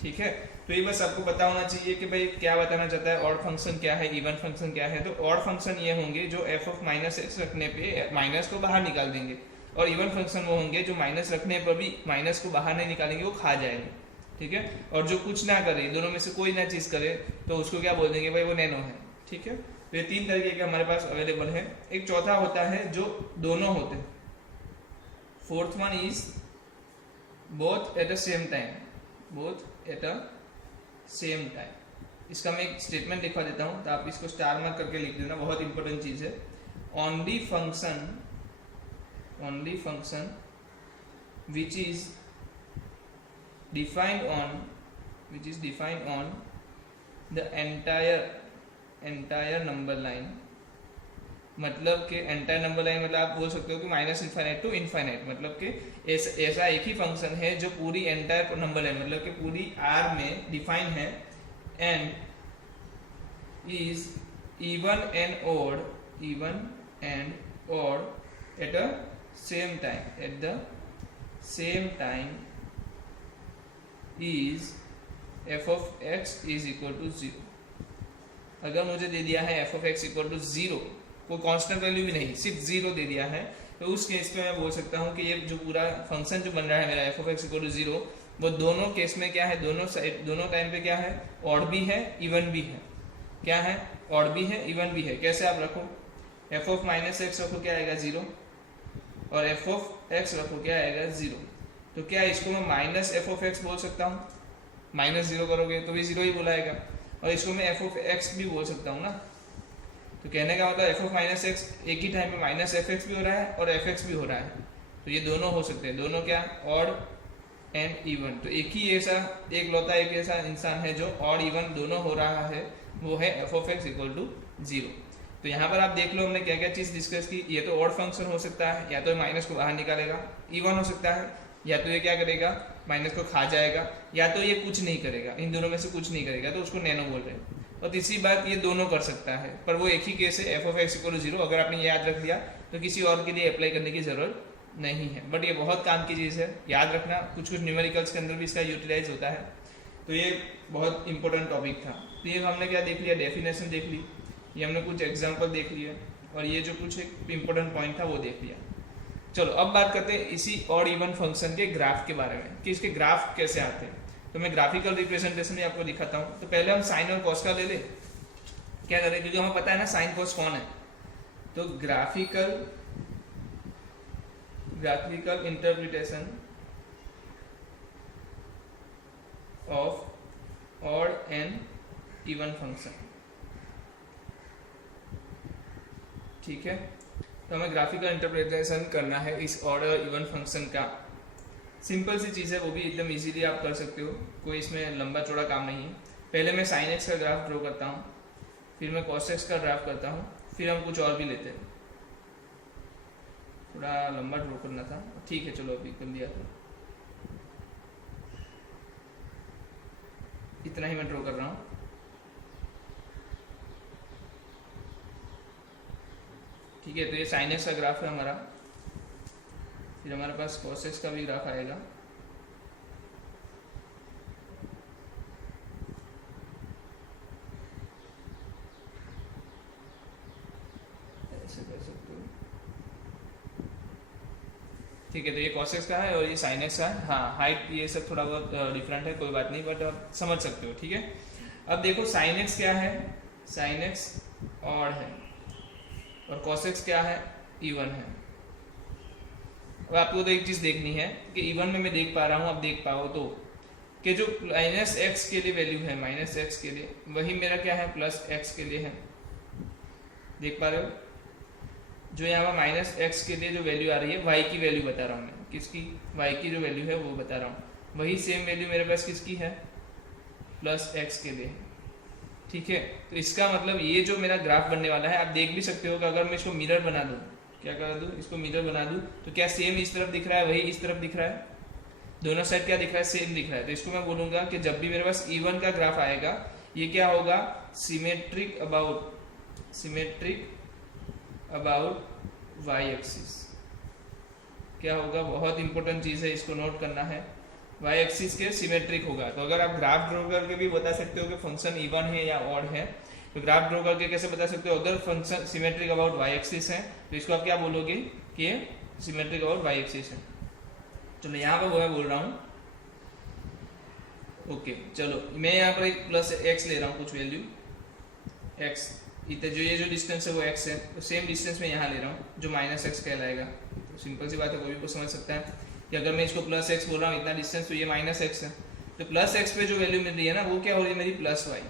ठीक है, तो ये बस आपको पता होना चाहिए कि भाई क्या बताना चाहता है, ऑड फंक्शन क्या है, इवन फंक्शन क्या है। तो ऑड फंक्शन ये होंगे जो एफ ऑफ माइनस एक्स रखने पे माइनस को बाहर निकाल देंगे, और इवन फंक्शन वो होंगे जो माइनस रखने पर भी माइनस को बाहर नहीं निकालेंगे, वो खा जाएंगे। ठीक है, और जो कुछ ना करे, दोनों में से कोई ना चीज़ करे, तो उसको क्या बोल देंगे भाई, वो नैनो है। ठीक है, तो ये 3 तरीके के हमारे पास अवेलेबल है। एक चौथा होता है जो दोनों होते हैं, fourth one is both at the same time, both at a same time. इसका मैं एक स्टेटमेंट लिखवा देता हूँ, तो आप इसको स्टार मार्क करके लिख देना, बहुत इंपॉर्टेंट चीज़ है। Only function which is defined on the entire number line, मतलब कि एंटायर नंबर लाइन मतलब आप बोल सकते हो कि माइनस इन्फाइनाइट टू इन्फाइनाइट, मतलब कि ऐसा एक ही फंक्शन है जो पूरी एंटायर नंबर लाइन मतलब कि पूरी आर में डिफाइन है, and is even and odd at the same time is F of X is equal to 0। अगर मुझे दे दिया है F of X equal to 0, कोई कांस्टेंट वैल्यू भी नहीं, सिर्फ 0 दे दिया है, तो उस केस पे मैं बोल सकता हूँ कि ये जो पूरा फंक्शन जो बन रहा है मेरा F of X equal to 0, वो दोनों केस में क्या है, दोनों टाइम पे क्या है, ऑड भी है इवन भी है। क्या है, ऑड भी है इवन भी है। कैसे आप रखो, एफ ऑफ माइनस एक्स रखो क्या आएगा 0, और एफ ऑफ एक्स रखो क्या आएगा 0। तो क्या इसको मैं माइनस एफ ऑफ एक्स बोल सकता हूँ, माइनस 0 करोगे तो भी 0 ही बुलाएगा, और इसको मैं एफ ऑफ एक्स भी बोल सकता हूँ ना। तो कहने का मतलब एफ ऑफ माइनस एक्स एक ही टाइम पे माइनस एफ एक्स भी हो रहा है और एफ एक्स भी हो रहा है, तो ये दोनों हो सकते हैं, दोनों क्या, ऑड एंड इवन। तो एक लौता एक ऐसा इंसान है जो ऑड इवन दोनों हो रहा है, वो है F of X equal to 0। तो यहाँ पर आप देख लो हमने क्या क्या चीज़ डिस्कस की। ये तो ऑड फंक्शन हो सकता है, या तो माइनस को बाहर निकालेगा, इवन हो सकता है, या तो ये क्या करेगा, माइनस को खा जाएगा, या तो ये कुछ नहीं करेगा, इन दोनों में से कुछ नहीं करेगा, तो उसको नैनो बोल रहे हैं। और तीसरी बात, ये दोनों कर सकता है, पर वो एक ही केस है, F of X equal to 0। अगर आपने याद रख लिया तो किसी और के लिए अप्लाई करने की जरूरत नहीं है, बट ये बहुत काम की चीज़ है, याद रखना। कुछ न्यूमेरिकल्स के अंदर भी इसका यूटिलाइज होता है, तो ये बहुत इंपॉर्टेंट टॉपिक था। तो ये हमने क्या देख लिया, डेफिनेशन देख ली, ये हमने कुछ एग्जाम्पल देख लिए, और ये जो कुछ एक इंपॉर्टेंट पॉइंट था वो देख लिया। चलो अब बात करते हैं इसी ऑड इवन फंक्शन के ग्राफ के बारे में, कि इसके ग्राफ कैसे आते हैं। तो मैं ग्राफिकल रिप्रेजेंटेशन भी आपको दिखाता हूँ। तो पहले हम साइन और कॉस का ले ले, क्या करें, क्योंकि हमें पता है ना साइन कॉस कौन है। तो graphical interpretation of odd and even function. ठीक है, तो हमें ग्राफिकल इंटरप्रिटेशन करना है इस ऑड और इवन फंक्शन का। सिंपल सी चीज़ है, वो भी एकदम इजीली आप कर सकते हो, कोई इसमें लंबा चौड़ा काम नहीं है। पहले मैं साइन एक्स का ग्राफ ड्रॉ करता हूँ, फिर मैं कॉस एक्स का ग्राफ करता हूँ, फिर हम कुछ और भी लेते हैं। थोड़ा लंबा ड्रॉ करना था, ठीक है चलो अभी कर दिया, तो इतना ही मैं ड्रॉ कर रहा हूँ। ठीक है, तो ये साइन एक्स का ग्राफ है हमारा। फिर हमारे पास कॉस एक्स का भी ग्राफ आएगा। ऐसे कर सकते हो, ठीक है। तो ये कॉस एक्स का है और ये साइन एक्स का है। हाँ, हाइट ये सब थोड़ा बहुत डिफरेंट है, कोई बात नहीं, बट आप समझ सकते हो, ठीक है। अब देखो साइन एक्स क्या है, साइन एक्स ऑड है और cos x क्या है, इवन है। अब आपको तो एक चीज देखनी है कि इवन में मैं देख पा रहा हूं, आप देख पाओ तो कि जो माइनस एक्स के लिए वैल्यू है, माइनस एक्स के लिए, वही मेरा क्या है, प्लस एक्स के लिए है। देख पा रहे हो, जो यहाँ पर माइनस एक्स के लिए जो वैल्यू आ रही है, वाई की वैल्यू बता रहा हूँ मैं, किसकी, वाई की जो वैल्यू है वो बता रहा हूँ। वही सेम वैल्यू मेरे पास किसकी है, प्लस एक्स के लिए, ठीक है। तो इसका मतलब ये जो मेरा ग्राफ बनने वाला है, आप देख भी सकते हो कि अगर मैं इसको मिरर बना दूं, क्या कर दूं, इसको मिरर बना दूं, तो क्या सेम इस तरफ दिख रहा है, वही इस तरफ दिख रहा है, दोनों साइड क्या दिख रहा है, सेम दिख रहा है। तो इसको मैं बोलूंगा कि जब भी मेरे पास इवन का ग्राफ आएगा, ये क्या होगा, symmetric about, symmetric about Y axis. क्या होगा, बहुत इंपॉर्टेंट चीज है, इसको नोट करना है, वाई एक्सिस के सिमेट्रिक होगा। तो अगर आप ग्राफ ड्रॉ करके भी बता सकते हो कि फंक्शन इवन है या ऑड है, तो ग्राफ ड्रॉ करके कैसे बता सकते हो, अगर function symmetric about Y axis है तो इसको आप क्या बोलोगे कि ये सिमेट्रिक अबाउट वाई एक्सिस है। चलो यहाँ पर वो मैं बोल रहा हूँ, ओके। चलो मैं यहाँ पर एक प्लस एक्स ले रहा हूँ, कुछ वैल्यू एक्स, इतने जो ये जो डिस्टेंस है वो एक्स है, तो सेम डिस्टेंस में यहाँ ले रहा हूँ जो माइनस एक्स कहलाएगा। तो सिंपल सी बात है, कोई भी को समझ सकता है कि अगर मैं इसको प्लस एक्स बोल रहा हूँ इतना डिस्टेंस, तो ये माइनस एक्स है, तो प्लस एक्स पे जो वैल्यू मिल रही है ना, वो क्या हो रही है मेरी, प्लस वाई।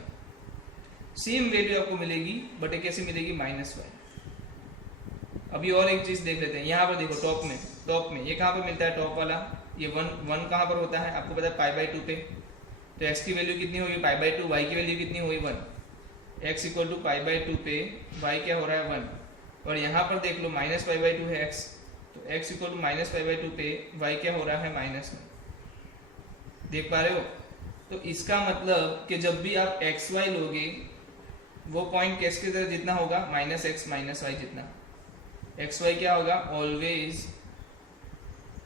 सेम वैल्यू आपको मिलेगी बट ये कैसे मिलेगी, माइनस वाई। अभी और एक चीज देख लेते हैं, यहाँ पर देखो टॉप में, टॉप में ये कहाँ पर मिलता है, टॉप वाला ये वन कहाँ पर होता है, आपको पता है पाई बाई टू पे। तो एक्स की वैल्यू कितनी होगी, पाई बाई टू, वाई की वैल्यू कितनी होगी, one. X equal to pi by two पे वाई क्या हो रहा है, वन। और यहाँ पर देख लो माइनस पाई बाई टू है एक्स, तो x equal to minus pi by two पे y क्या हो रहा है, माइनस में। देख पा रहे हो, तो इसका मतलब कि जब भी आप एक्स वाई लोगे, वो पॉइंट किसकी तरह जितना होगा, माइनस एक्स माइनस वाई जितना। एक्स वाई क्या होगा, ऑलवेज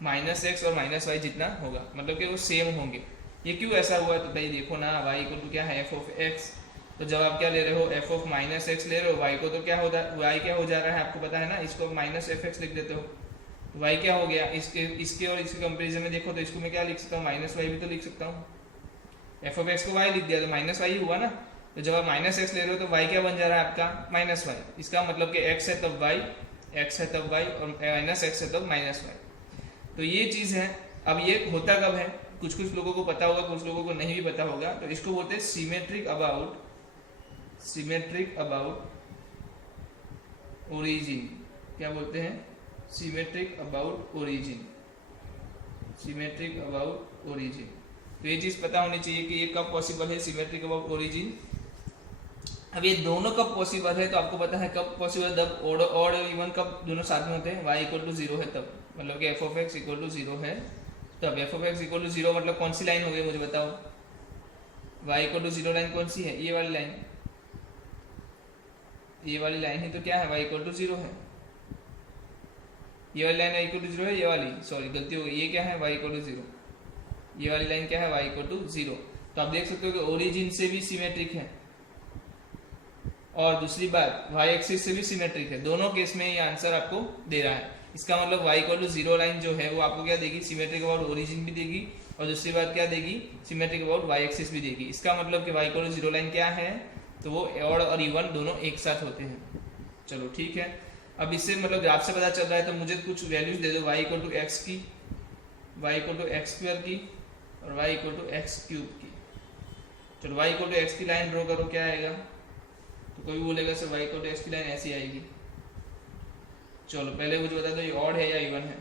माइनस एक्स और माइनस वाई जितना होगा, मतलब कि वो सेम होंगे। ये क्यों ऐसा हुआ, तो भाई देखो ना, y इक्वल टू क्या है, एफ ऑफ एक्स, तो जब आप क्या ले रहे हो, एफ ऑफ माइनस एक्स ले रहे हो, y को तो क्या होता है, y क्या हो जा रहा है आपको पता है ना, इसको माइनस एफ एक्स लिख देते हो, y क्या हो गया, इसके और इसके कंपेरिजन में देखो तो इसको मैं क्या लिख सकता हूँ, माइनस वाई भी तो लिख सकता हूँ। एफ ऑफ एक्स को y लिख दिया तो माइनस वाई हुआ ना। तो जब आप माइनस एक्स ले रहे हो तो y क्या बन जा रहा है आपका, माइनस वाई। इसका मतलब कि x है तब y, x है तब y, और माइनस एक्स है तब माइनस वाई। तो ये चीज़ है। अब ये होता कब है, कुछ कुछ लोगों को पता होगा, कुछ लोगों को नहीं भी पता होगा। तो इसको बोलते हैं symmetric about, symmetric about origin. क्या बोलते हैं, symmetric about origin, symmetric about origin. तो ये चीज पता होनी चाहिए कि ये कब पॉसिबल है, सिमेट्रिक अबाउट ओरिजिन। अब ये दोनों कब पॉसिबल है, तो आपको पता है कब पॉसिबल है, जब ऑड और इवन कब दोनों साथ में होते हैं, y इक्वल टू जीरो है तब, मतलब कि F of X equal to zero है तब। F of X equal to zero मतलब कौन सी लाइन हो गई मुझे बताओ, y equal to zero line कौन सी है, ये वाली लाइन, ये वाली लाइन है। तो क्या है, y इक्वल टू जीरो है, ये वाली line y equal to zero है, ये वाली, सॉरी गलती हो गई, ये क्या है, y इक्वल टू जीरो, ये वाली लाइन क्या है, y इक्वल टू जीरो। तो आप देख सकते हो कि ओरिजिन से भी सिमेट्रिक है, और दूसरी बात y एक्सिस से भी सिमेट्रिक है। दोनों केस में ये आंसर आपको दे रहा है। इसका मतलब y equal to zero line जो है वो आपको क्या देगी, सिमेट्रिक अबाउट ओरिजिन भी देगी, और दूसरी बात क्या देगी, सिमेट्रिक अबाउट y एक्सिस भी देगी। इसका मतलब कि y equal to zero line क्या है, तो वो ऑड और इवन दोनों एक साथ होते हैं। चलो ठीक है। अब इससे मतलब ग्राफ से पता चल रहा है, तो मुझे कुछ वैल्यूज दे दो, y इक्वल टू एक्स की, y equal to X square की, और y equal to X cube की। चलो y इक्वल टू एक्स की लाइन ड्रॉ करो, क्या आएगा, तो कोई बोलेगा sir y equal to X की लाइन ऐसी आएगी। चलो पहले मुझे बता दो ये ऑड है या इवन है,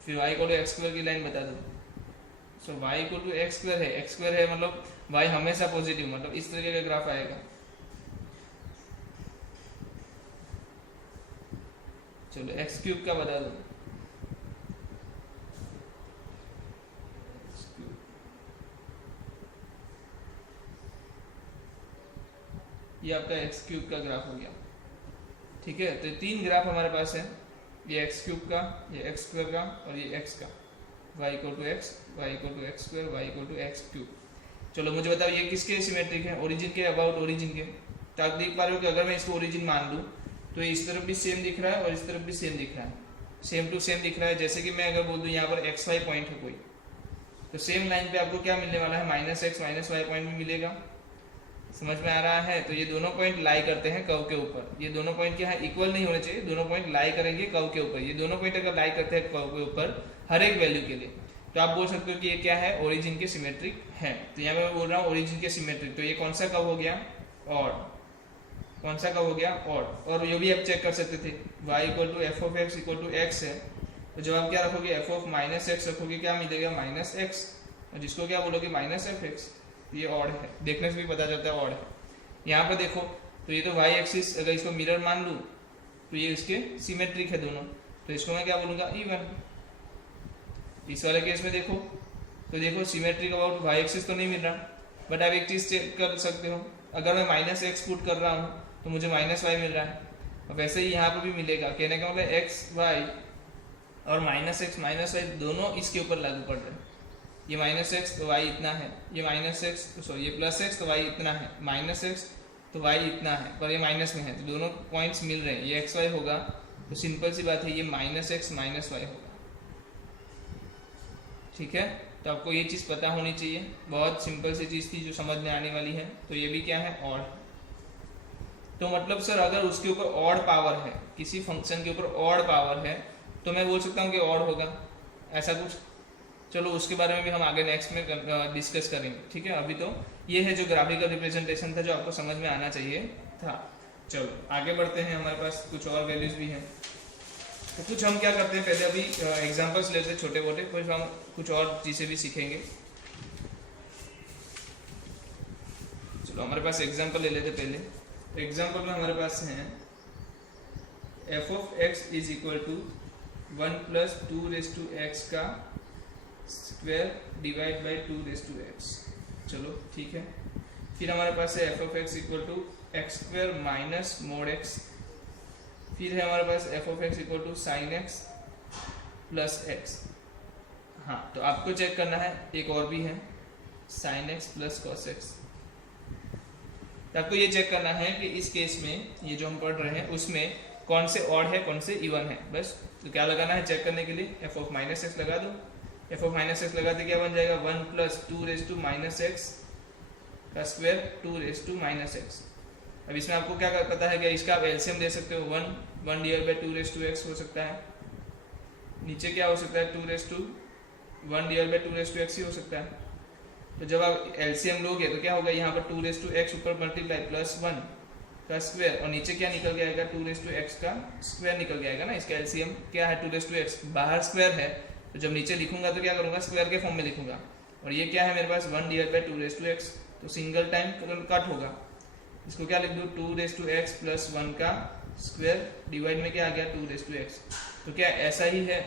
फिर y equal to X square की लाइन बता दो। So y equal to X square है, एक्स स्क्वायर है मतलब y हमेशा पॉजिटिव, मतलब इस तरीके का ग्राफ आएगा। चलो एक्स क्यूब का बता दो, ये आपका एक्स क्यूब का ग्राफ हो गया। ठीक है, तो 3 ग्राफ हमारे पास है, ये एक्स क्यूब का, ये एक्स स्क्वायर का और ये एक्स का, y equal to X, Y equal to X square, Y equal to X cube. चलो मुझे बताओ ये किसके सिमेट्रिक है, ओरिजिन के, अबाउट ओरिजिन के। तो आप देख पा रहे हो कि अगर मैं इसको ओरिजिन मान लूँ तो इस तरफ भी सेम दिख रहा है और इस तरफ भी सेम दिख रहा है, सेम टू सेम दिख रहा है। जैसे कि मैं अगर बोल दूँ यहाँ पर एक्स वाई पॉइंट है कोई, तो सेम लाइन पे आपको क्या मिलने वाला है, minus X minus Y point भी मिलेगा। समझ में आ रहा है? तो ये दोनों पॉइंट लाई करते हैं कर्व के ऊपर। ये दोनों पॉइंट क्या है, इक्वल नहीं होने चाहिए, दोनों पॉइंट लाई करेंगे कर्व के ऊपर। ये दोनों पॉइंट अगर लाई करते हैं कर्व के ऊपर हर एक वैल्यू के लिए, तो आप बोल सकते हो कि ये क्या है, ओरिजिन के सिमेट्रिक है। तो यहाँ पे मैं बोल रहा हूँ ओरिजिन के सिमेट्रिक, तो ये कौन सा कर्व हो गया, ऑड। कौन सा कर्व हो गया, ऑड। और ये भी आप चेक कर सकते थे, y equal to F of X equal to X है, तो जब आप क्या रखोगे, एफ ऑफ माइनस एक्स रखोगे, क्या मिलेगा, माइनस एक्स, और जिसको क्या बोलोगे, माइनस एफ एक्स। ये ऑड है, देखने से भी पता चलता है ऑड है। यहाँ पर देखो, तो ये तो y एक्सिस, अगर इसको मिरर मान लूँ तो ये इसके सिमेट्रिक है दोनों, तो इसको मैं क्या बोलूँगा, इवन। इस वाले केस में देखो, तो देखो सिमेट्रिक अबाउट y एक्सिस तो नहीं मिल रहा, बट आप एक चीज़ चेक कर सकते हो, अगर मैं माइनस एक्स पुट कर रहा हूँ तो मुझे माइनस वाई मिल रहा है, और वैसे ही यहाँ पर भी मिलेगा। कहने का मतलब एक्स वाई और माइनस एक्स माइनस वाई दोनों इसके ऊपर लागू पड़ रहे हैं। ये माइनस एक्स तो वाई इतना है, ये माइनस एक्स सॉरी ये प्लस एक्स तो वाई इतना है, माइनस एक्स तो वाई इतना है, पर ये माइनस में है, तो दोनों पॉइंट्स मिल रहे हैं। ये एक्स वाई होगा तो सिंपल सी बात है, ये माइनस एक्स माइनस वाई होगा। ठीक है, तो आपको ये चीज़ पता होनी चाहिए, बहुत सिंपल सी चीज़ थी जो समझ में आने वाली है। तो ये भी क्या है, ऑड। तो मतलब सर अगर उसके ऊपर ऑड पावर है, किसी फंक्शन के ऊपर ऑड पावर है, तो मैं बोल सकता हूँ कि ऑड होगा, ऐसा कुछ। चलो उसके बारे में भी हम आगे नेक्स्ट में डिस्कस करेंगे। ठीक है, अभी तो ये है जो ग्राफिकल रिप्रेजेंटेशन था जो आपको समझ में आना चाहिए था। चलो आगे बढ़ते हैं, हमारे पास कुछ और वैल्यूज भी हैं। तो कुछ हम क्या करते हैं, पहले अभी एग्जांपल्स लेते हैं छोटे मोटे, फिर हम कुछ और चीज़ें भी सीखेंगे। चलो हमारे पास एग्जांपल ले लेते पहले। एग्जांपल में हमारे पास है F of X is equal to 1 plus 2 raise to X का square divide by 2 raise to X. चलो ठीक है, फिर हमारे पास है F of X equal to X square minus mod X. फिर है हमारे पास F of X equal to sine X plus X. हाँ, तो आपको चेक करना है, एक और भी है sign X plus cos x. तो आपको ये चेक करना है कि इस केस में ये जो हम पढ़ रहे हैं उसमें कौन से ऑड है कौन से इवन है, बस। तो क्या लगाना है चेक करने के लिए, एफ ऑफ माइनस एक्स लगा दो। एफ ऑफ माइनस एक्स लगाते क्या बन जाएगा, 1 plus 2 raise to minus X का square 2 raise to minus X. अब इसमें आपको क्या पता है कि इसका आप एलसीएम ले सकते हो, 1 divide by 2 raise to X हो सकता है, नीचे क्या हो सकता है 2 raise to 1 divide by 2 raise to X ही हो सकता है। तो जब आप एलसीएम लोगे तो क्या होगा, यहाँ पर 2 रेज टू एक्स ऊपर मल्टीप्लाई प्लस 1 का स्क्वायर, और नीचे क्या निकल के आएगा, 2 रेज टू एक्स का स्क्वायर निकल के आएगा ना। इसका एलसीएम क्या है, 2 रेज टू एक्स, बाहर स्क्वायर है, तो जब नीचे लिखूंगा तो क्या करूंगा, स्क्वायर के फॉर्म में लिखूंगा। और ये क्या है मेरे पास 1 divide by 2 raise to X, तो सिंगल टाइम कट होगा। इसको क्या लिख दूँ, 2 रेज टू एक्स प्लस 1 का स्क्वायर डिवाइड में क्या आ गया, 2 रेज टू एक्स। तो क्या ऐसा ही है,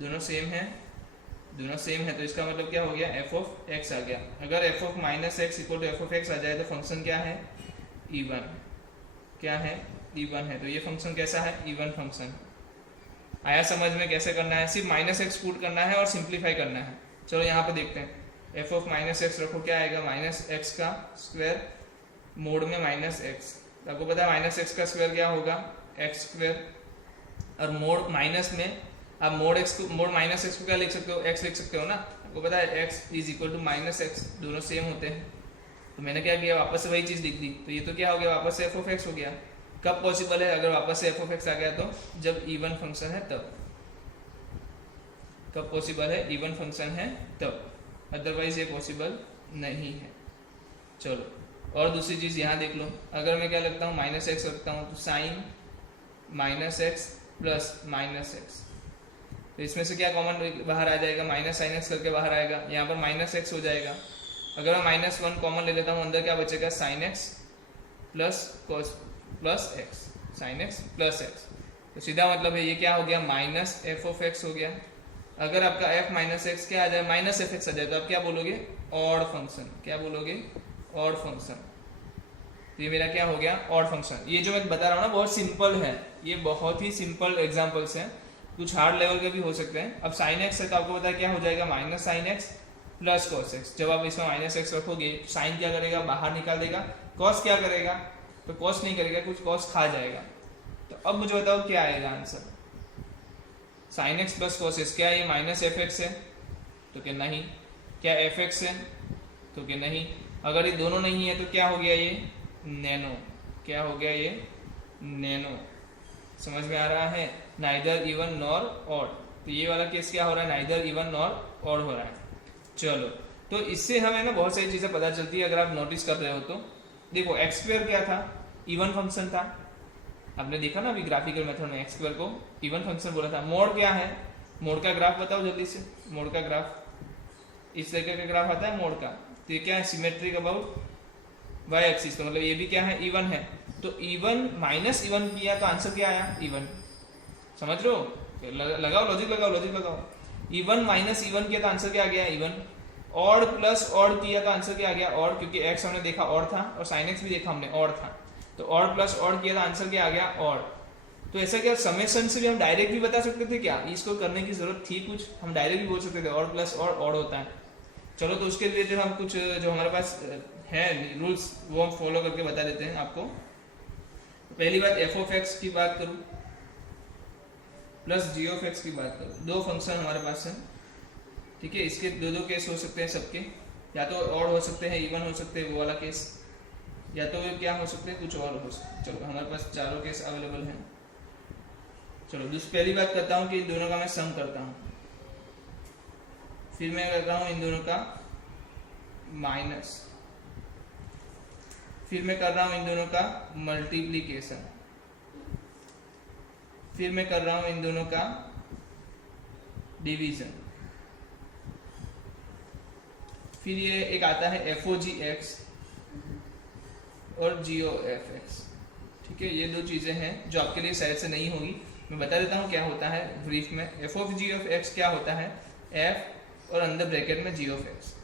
दोनों सेम है, दोनों सेम है, तो इसका मतलब क्या हो गया, एफ ऑफ एक्स आ गया। अगर F of minus X equal to F of X आ जाए तो फंक्शन क्या है, इवन। क्या है, इवन है। तो ये फंक्शन कैसा है, इवन फंक्शन। आया समझ में कैसे करना है, सिर्फ माइनस एक्स पुट करना है और सिंप्लीफाई करना है। चलो यहाँ पे देखते हैं, एफ ऑफ माइनस एक्स रखो, क्या आएगा, माइनस एक्स का स्क्वायर मोड में माइनस एक्स। आपको पता है माइनस एक्स का स्क्वायर क्या होगा, एक्स स्क्वायर, और मोड माइनस में आप मोड एक्स को, मोड माइनस एक्स को क्या लिख सकते हो, एक्स लिख सकते हो ना। आपको पता है X is equal to minus X, दोनों सेम होते हैं। तो मैंने क्या किया, वापस से वही चीज़ लिख दी, तो ये तो क्या हो गया, वापस से एफ ऑफ एक्स हो गया। कब पॉसिबल है, अगर वापस से एफ ऑफ एक्स आ गया तो जब इवन फंक्शन है तब। कब पॉसिबल है, इवन फंक्शन है तब, अदरवाइज ये पॉसिबल नहीं है। चलो और दूसरी चीज़ यहाँ देख लो, अगर मैं क्या लगता हूँ, माइनस एक्स रखता हूँ, तो sine minus X plus minus X, तो इसमें से क्या कॉमन बाहर आ जाएगा, माइनस साइन एक्स करके बाहर आएगा, यहाँ पर माइनस एक्स हो जाएगा। अगर मैं माइनस 1 कॉमन ले लेता हूँ, अंदर क्या बचेगा, sign X plus cos plus x, sign X plus x. तो सीधा मतलब है ये क्या हो गया, माइनस एफ ऑफ एक्स हो गया। अगर आपका एफ माइनस एक्स क्या आ जाए, माइनस एफ एक्स आ जाए, तो आप क्या बोलोगे, ऑड फंक्शन। क्या बोलोगे, ऑड फंक्शन। तो ये मेरा क्या हो गया, ऑड फंक्शन। ये जो मैं बता रहा हूँ ना बहुत सिंपल है, ये बहुत ही सिंपल एग्जांपल्स हैं, कुछ हार्ड लेवल के भी हो सकते हैं। अब साइन एक्स है तो आपको पता है क्या हो जाएगा, minus sign X plus cos x. जब आप इसमें माइनस एक्स रखोगे साइन क्या करेगा, बाहर निकाल देगा, कॉस क्या करेगा, तो कॉस नहीं करेगा, कुछ कॉस खा जाएगा। तो अब मुझे बताओ क्या आएगा answer, sign X plus cos x, क्या ये माइनस एफ एक्स है, तो क्या नहीं, क्या एफ एक्स है, तो क्या नहीं। अगर ये दोनों नहीं है तो क्या हो गया, ये नैनो, क्या हो गया ये नैनो। समझ में आ रहा है, नाइदर इवन नॉर ऑड। तो ये वाला केस क्या हो रहा है, नाइदर इवन नॉर ऑड हो रहा है। चलो, तो इससे हमें ना बहुत सारी चीजें पता चलती है, अगर आप नोटिस कर रहे हो तो। देखो एक्स स्क्वायर क्या था, इवन फंक्शन था, आपने देखा ना अभी ग्राफिकल मेथड में एक्स स्क्वायर को इवन फंक्शन बोला था। मोड क्या है, मोड का ग्राफ बताओ जल्दी से, मोड का ग्राफ इस तरीके का ग्राफ आता है मोड का। तो ये क्या है, सिमेट्रिक अबाउट वाई एक्सिस, तो मतलब ये भी क्या है, इवन है। तो इवन माइनस इवन किया तो आंसर क्या आया, इवन। समझ रहे हो, लगाओ लॉजिक, लगाओ लॉजिक लगाओ। इवन माइनस इवन किया तो आंसर क्या आ गया, इवन। ऑड प्लस ऑड किया तो आंसर क्या आ गया, ऑड, क्योंकि एक्स हमने देखा ऑड था और साइन एक्स भी देखा हमने ऑड था। तो ऑड प्लस ऑड किया तो आंसर क्या आ गया, ऑड। तो ऐसा क्या समेशन से भी हम डायरेक्ट भी बता सकते थे क्या, इसको करने की जरूरत थी कुछ, हम डायरेक्ट भी बोल सकते थे ऑड प्लस ऑड ऑड होता है। चलो, तो उसके रिलेटेड हम कुछ जो हमारे पास है रूल्स वो हम फॉलो करके बता देते हैं आपको। पहली बात, एफ ऑफ एक्स की बात करूं प्लस जी ऑफ एक्स की बात करूं, दो फंक्शन हमारे पास है, ठीक है। इसके दो दो केस हो सकते हैं सबके, या तो ऑड हो सकते हैं, इवन हो सकते हैं वो वाला केस, या तो क्या हो सकते हैं कुछ और हो सकते हैं। चलो, हमारे पास चारों केस अवेलेबल हैं। चलो, पहली बात करता हूँ कि इन दोनों का मैं सम करता हूँ, फिर मैं करता हूँ इन दोनों का माइनस, फिर मैं कर रहा हूँ इन दोनों का मल्टीप्लीकेशन, फिर मैं कर रहा हूँ इन दोनों का डिवीजन, फिर ये एक आता है एफ ओ जी एक्स और जी ओ एफ एक्स, ठीक है। ये दो चीजें हैं जो आपके लिए शायद से नहीं होगी, मैं बता देता हूँ क्या होता है ब्रीफ में। F of G of X क्या होता है, एफ और अंदर ब्रैकेट में जी ऑफ एक्स।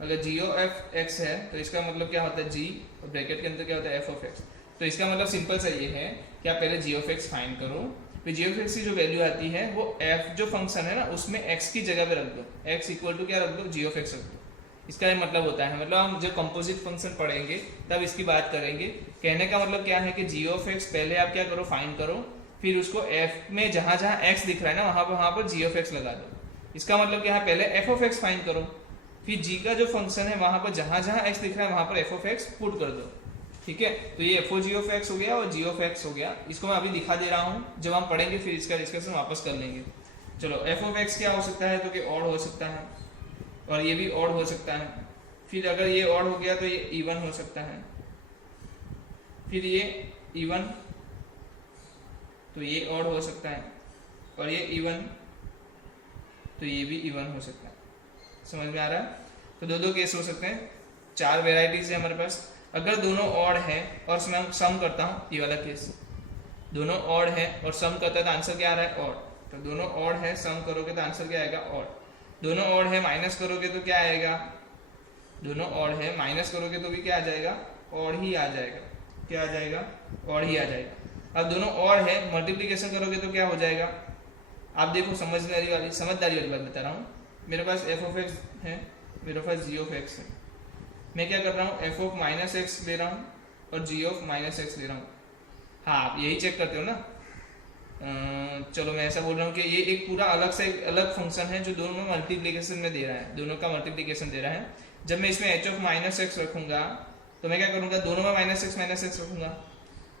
अगर जी ओ एफ एक्स है तो इसका मतलब क्या होता है, जी और ब्रैकेट के अंदर क्या होता है, एफ ऑफ एक्स। तो इसका मतलब सिंपल सा ये है कि आप पहले जी ऑफ एक्स फाइंड करो, फिर जी ऑफ एक्स की जो वैल्यू आती है वो एफ जो फंक्शन है ना उसमें एक्स की जगह पे रख दो, एक्स इक्वल टू क्या रख दो, जी ऑफ एक्स रख दो। इसका ये मतलब होता है, मतलब हम जब कंपोजिट फंक्शन पढ़ेंगे तब इसकी बात करेंगे। कहने का मतलब क्या है कि जी ऑफ एक्स पहले आप क्या करो, फाइंड करो, फिर उसको एफ में जहां जहां एक्स दिख रहा है ना वहां पर जी ऑफ एक्स लगा दो। इसका मतलब क्या है, पहले एफ ऑफ एक्स फाइंड करो, फिर जी का जो फंक्शन है वहां पर जहां जहां एक्स दिख रहा है वहां पर एफ ऑफ एक्स पुट कर दो, ठीक है। तो ये F O G of X हो गया और जी ऑफ एक्स हो गया। इसको मैं अभी दिखा दे रहा हूँ, जब हम पढ़ेंगे फिर इसका डिस्कशन वापस कर लेंगे। चलो, एफ ऑफ एक्स क्या हो सकता है, तो कि ऑड हो सकता है और ये भी ऑड हो सकता है। फिर अगर ये ऑड हो गया तो ये इवन हो सकता है, फिर ये इवन तो ये ऑड हो सकता है, और ये इवन तो ये भी इवन हो सकता है। समझ में आ रहा है, तो दो दो केस हो सकते हैं, चार वेराइटीज है हमारे पास। अगर दोनों ऑड है और मैं सम करता हूँ, ये वाला केस दोनों ऑड है और सम करता है तो आंसर क्या आ रहा है, ऑड। तो दोनों ऑड है, सम करोगे तो आंसर क्या आएगा, ऑड। दोनों ऑड है, माइनस करोगे तो क्या आएगा, दोनों ऑड है माइनस करोगे तो भी क्या आ जाएगा, ऑड ही आ जाएगा। क्या आ जाएगा, ऑड ही आ जाएगा। अब दोनों ऑड है, मल्टीप्लीकेशन करोगे तो क्या हो जाएगा, आप देखो समझदारी वाली बात बता रहा हूँ। मेरे पास एफ ऑफ एक्स है, मेरे पास जी ऑफ एक्स है, मैं क्या कर रहा हूँ, एफ ऑफ माइनस एक्स ले रहा हूँ और जी ऑफ माइनस एक्स ले रहा हूँ। हाँ, आप यही चेक करते हो ना। चलो, मैं ऐसा बोल रहा हूँ कि ये एक पूरा अलग से एक अलग फंक्शन है जो दोनों में मल्टीप्लीकेशन में दे रहा है, दोनों का मल्टीप्लीकेशन दे रहा है। जब मैं इसमें एच ऑफ माइनस एक्स रखूंगा तो मैं क्या करूंगा, दोनों में माइनस एक्स रखूंगा।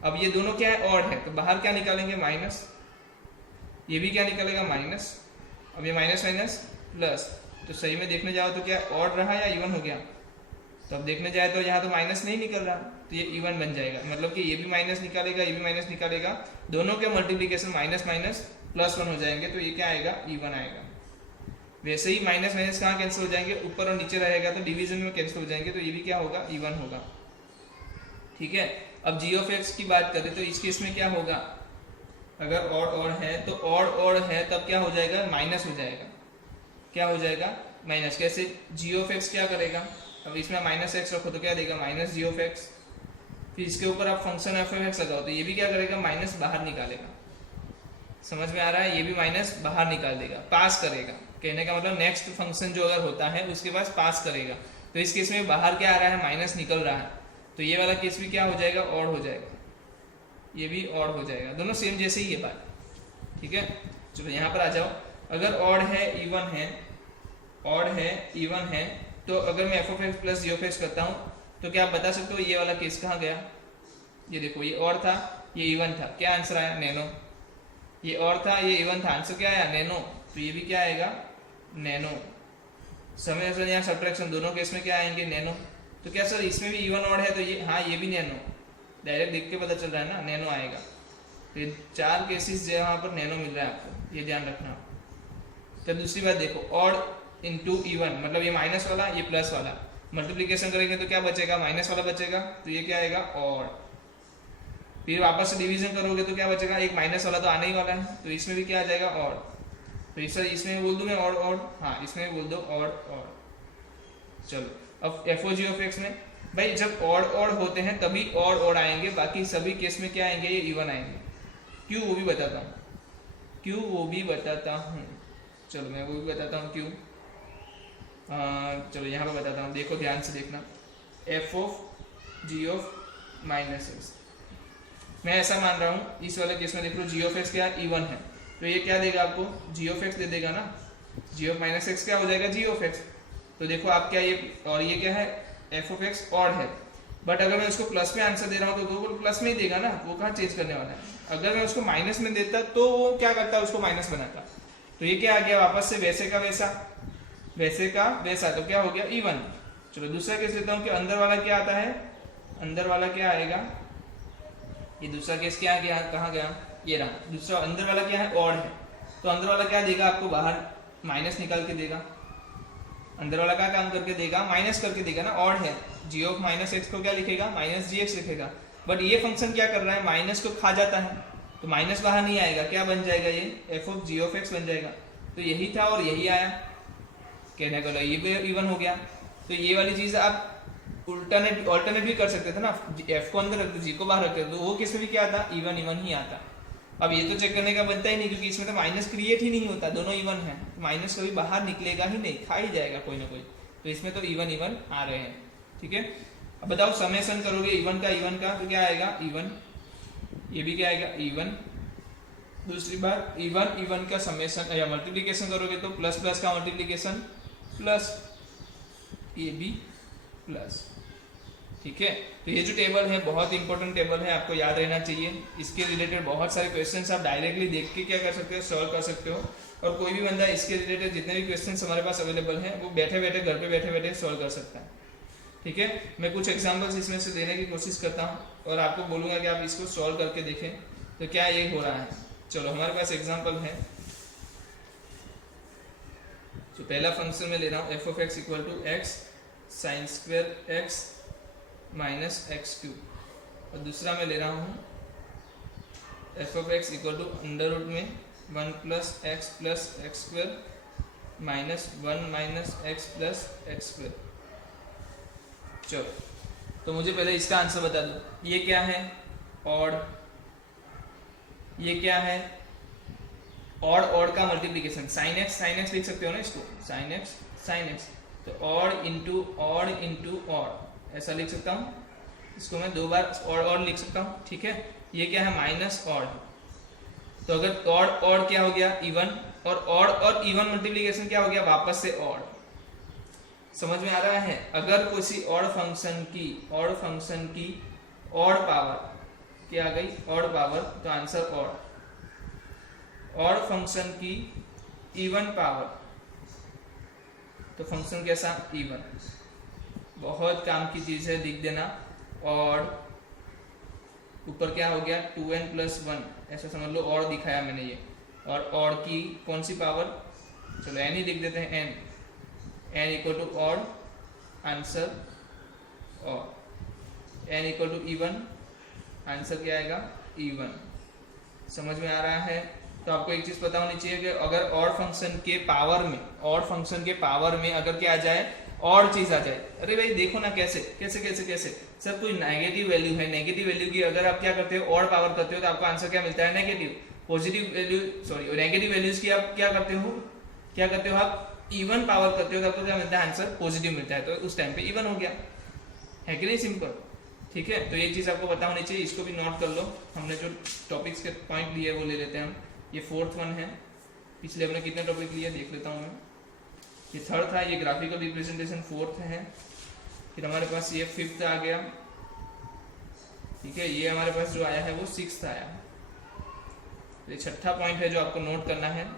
अब ये दोनों क्या है, ऑड है, तो बाहर क्या निकालेंगे, माइनस, ये भी क्या निकलेगा, माइनस। अब ये माइनस माइनस प्लस, तो सही में देखने जाओ तो क्या ऑड रहा या इवन हो गया, तो अब देखने जाए तो यहाँ तो माइनस नहीं निकल रहा, तो ये इवन बन जाएगा। मतलब कि ये भी माइनस निकालेगा, ये भी माइनस निकालेगा, दोनों के multiplication minus minus plus one हो जाएंगे, तो ये क्या आएगा, इवन आएगा। वैसे ही माइनस माइनस कहाँ कैंसिल हो जाएंगे, ऊपर और नीचे रहेगा तो डिवीजन में कैंसिल हो जाएंगे, तो ये भी क्या होगा, इवन होगा, ठीक है। अब जी ऑफ एक्स की बात करें तो इस केस में क्या होगा, अगर ऑड है तो ऑड है तब क्या हो जाएगा, माइनस हो जाएगा। क्या हो जाएगा, माइनस। कैसे, जी ऑफ एक्स क्या करेगा, अब इसमें माइनस एक्स रखो तो क्या देगा, माइनस जी ऑफ एक्स, फिर इसके ऊपर आप फंक्शन एफ ऑफ एक्स लगाओ तो ये भी क्या करेगा, माइनस बाहर निकालेगा। समझ में आ रहा है, ये भी माइनस बाहर निकाल देगा, पास करेगा। कहने का मतलब नेक्स्ट फंक्शन जो अगर होता है उसके पास पास करेगा। तो इस केस में बाहर क्या आ रहा है, माइनस निकल रहा है, तो ये वाला केस भी क्या हो जाएगा, ऑड हो जाएगा, ये भी ऑड हो जाएगा, दोनों सेम जैसे ही है बात। ठीक है, चलो यहाँ पर आ जाओ। अगर ऑड है इवन है, ऑड है इवन है, तो अगर मैं F of X plus G of X करता हूँ तो क्या आप बता सकते हो ये वाला केस कहाँ गया। ये देखो, ये ऑड था, ये इवन था, क्या आंसर आया, नैनो। ये ऑड था, ये इवन था, आंसर क्या आया, नैनो। तो ये भी क्या आएगा, नैनो। समय सर यहाँ सब्ट्रैक्शन दोनों केस में क्या आएंगे, नैनो। तो क्या सर इसमें भी इवन ऑड है, तो ये हाँ ये भी नैनो, डायरेक्ट देख के पता चल रहा है ना, नैनो आएगा। तो ये 4 केसेस जो यहाँ पर नैनो मिल रहा है आपको, ये ध्यान रखना। तो दूसरी बात देखो, ऑड इंटू इवन, मतलब ये माइनस वाला ये प्लस वाला, मल्टीप्लीकेशन करेंगे तो क्या बचेगा, माइनस वाला बचेगा, तो ये क्या आएगा, ऑड। फिर वापस से डिवीजन करोगे तो क्या बचेगा, एक माइनस वाला तो आने ही वाला है, तो इसमें भी क्या आ जाएगा, ऑड। तो सर इसमें बोल दूं मैं ऑड ऑड, हाँ इसमें बोल दो ऑड ऑड। चलो अब F O G of X में भाई जब ऑड ऑड होते हैं तभी ऑड ऑड आएंगे, बाकी सभी केस में क्या आएंगे, ये इवन आएंगे। क्यों वो भी बताता हूँ, क्यों वो भी बताता हूँ। चलो मैं वो भी बताता हूँ क्यों। चलो यहाँ पे बताता हूँ, देखो ध्यान से देखना। F of G of minus X, मैं ऐसा मान रहा हूँ इस वाले केस में, देख लो जी ऑफ एक्स क्या इवन है, तो ये क्या देगा आपको, जी ऑफ एक्स दे देगा ना। जी ऑफ माइनस एक्स क्या हो जाएगा, जी ऑफ एक्स। तो देखो आप क्या, ये और ये क्या है, एफ ऑफ एक्स ऑड है, बट अगर मैं उसको प्लस में आंसर दे रहा हूँ तो वो प्लस में ही देगा ना, वो कहाँ चेंज करने वाला है। अगर मैं उसको माइनस में देता तो वो क्या करता, उसको माइनस बनाता। तो ये क्या आ गया, वापस से वैसे का वैसा, वैसे का वैसा, तो क्या हो गया, इवन। चलो दूसरा केस लेता हूँ कि अंदर वाला क्या आता है, अंदर वाला क्या आएगा, ये दूसरा केस क्या गया, कहाँ गया, ये रहा दूसरा। अंदर वाला क्या है, ऑड है, तो अंदर वाला क्या देगा आपको, बाहर माइनस निकाल के देगा। अंदर वाला क्या काम करके देगा, माइनस करके देगा ना, ऑड है। जी ऑफ माइनस एक्स को क्या लिखेगा, माइनस जी एक्स लिखेगा। बट ये फंक्शन क्या कर रहा है, माइनस को खा जाता है, तो माइनस बाहर नहीं आएगा, क्या बन जाएगा, ये F of G of X बन जाएगा। तो यही था और यही आया, कहने का ये भी इवन हो गया। तो ये वाली चीज आप ऑल्टरनेट भी कर सकते थे ना, एफ को अंदर रखते, जी को बाहर रखते, तो वो किस में भी क्या आता, इवन इवन ही आता। अब ये तो चेक करने का बनता ही नहीं, क्योंकि इसमें तो माइनस क्रिएट ही नहीं होता, दोनों इवन है, तो माइनस कभी बाहर निकलेगा ही नहीं, खा ही जाएगा कोई ना कोई। तो इसमें तो इवन इवन आ रहे हैं। ठीक है, अब बताओ समेशन करोगे इवन का तो क्या आएगा, इवन। ये भी क्या आएगा, इवन। दूसरी बार इवन इवन का समेशन या मल्टीप्लीकेशन करोगे तो प्लस प्लस का मल्टीप्लीकेशन प्लस, ये भी प्लस। ठीक है, तो ये जो टेबल है बहुत इंपॉर्टेंट टेबल है, आपको याद रहना चाहिए। इसके रिलेटेड बहुत सारे क्वेश्चंस आप डायरेक्टली देख के क्या कर सकते हो, सॉल्व कर सकते हो। और कोई भी बंदा इसके रिलेटेड जितने भी क्वेश्चंस हमारे पास अवेलेबल हैं वो बैठे बैठे घर पे बैठे बैठे सॉल्व कर सकता है। ठीक है, मैं कुछ एग्जांपल्स इसमें से देने की कोशिश करता हूँ और आपको बोलूँगा कि आप इसको सॉल्व करके देखें तो क्या ये हो रहा है। चलो हमारे पास एग्जाम्पल है। तो पहला फंक्शन में ले रहा हूँ F of X equal to X sine square X minus X cube, और दूसरा मैं ले रहा हूँ F of X equal to under root में 1 plus X square minus 1 minus X plus X square. चलो तो मुझे पहले इसका आंसर बता दो, ये क्या है, ऑड। ये क्या है, ऑड ऑड का मल्टीप्लिकेशन, साइन एक्स लिख सकते हो ना इसको, साइन एक्स। तो ऑड इंटू ऑड ऐसा लिख सकता हूँ, इसको मैं 2 बार ऑड लिख सकता हूँ। ठीक है, ये क्या है, माइनस ऑड। तो अगर ऑड क्या हो गया, इवन, और ऑड और इवन मल्टीप्लिकेशन क्या हो गया, वापस से ऑड। समझ में आ रहा है। अगर किसी ऑड फंक्शन की ऑड पावर क्या आ गई, ऑड पावर, तो आंसर ऑड। ऑड फंक्शन की इवन पावर, तो फंक्शन कैसा, इवन। बहुत काम की चीज है, लिख देना। और ऊपर क्या हो गया, 2n + 1, ऐसा समझ लो, और दिखाया मैंने ये। और की कौन सी पावर, चलो n ही लिख देते हैं, n equal to odd, answer और n equal to even, answer क्या आएगा, इवन। समझ में आ रहा है। तो आपको एक चीज पता होनी चाहिए कि अगर ऑड फंक्शन के पावर में अगर क्या आ जाए, और चीज आ जाए, अरे भाई देखो ना कैसे कैसे कैसे कैसे, सर कोई नेगेटिव वैल्यू है, नेगेटिव वैल्यू की अगर आप क्या करते हो और पावर करते हो तो आपको आंसर क्या मिलता है, negative. Positive value sorry negative values की आप क्या करते हो आप इवन पावर करते हो तो आपको क्या मिलता है, आंसर पॉजिटिव मिलता है, तो उस टाइम पे इवन हो गया, है कि नहीं, सिंपल। ठीक है, तो ये चीज आपको पता होनी चाहिए, इसको भी नोट कर लो। हमने जो टॉपिक्स के पॉइंट लिए वो ले लेते हैं हम। ये 4th वन है, पिछले हमने कितने टॉपिक लिए देख लेता हूँ मैं। ये 3rd था, ये ग्राफिकल रिप्रेजेंटेशन 4th है, फिर हमारे पास ये 5th आ गया। ठीक है, ये हमारे पास जो आया है वो 6th आया। ये 6ठा पॉइंट है जो आपको नोट करना है।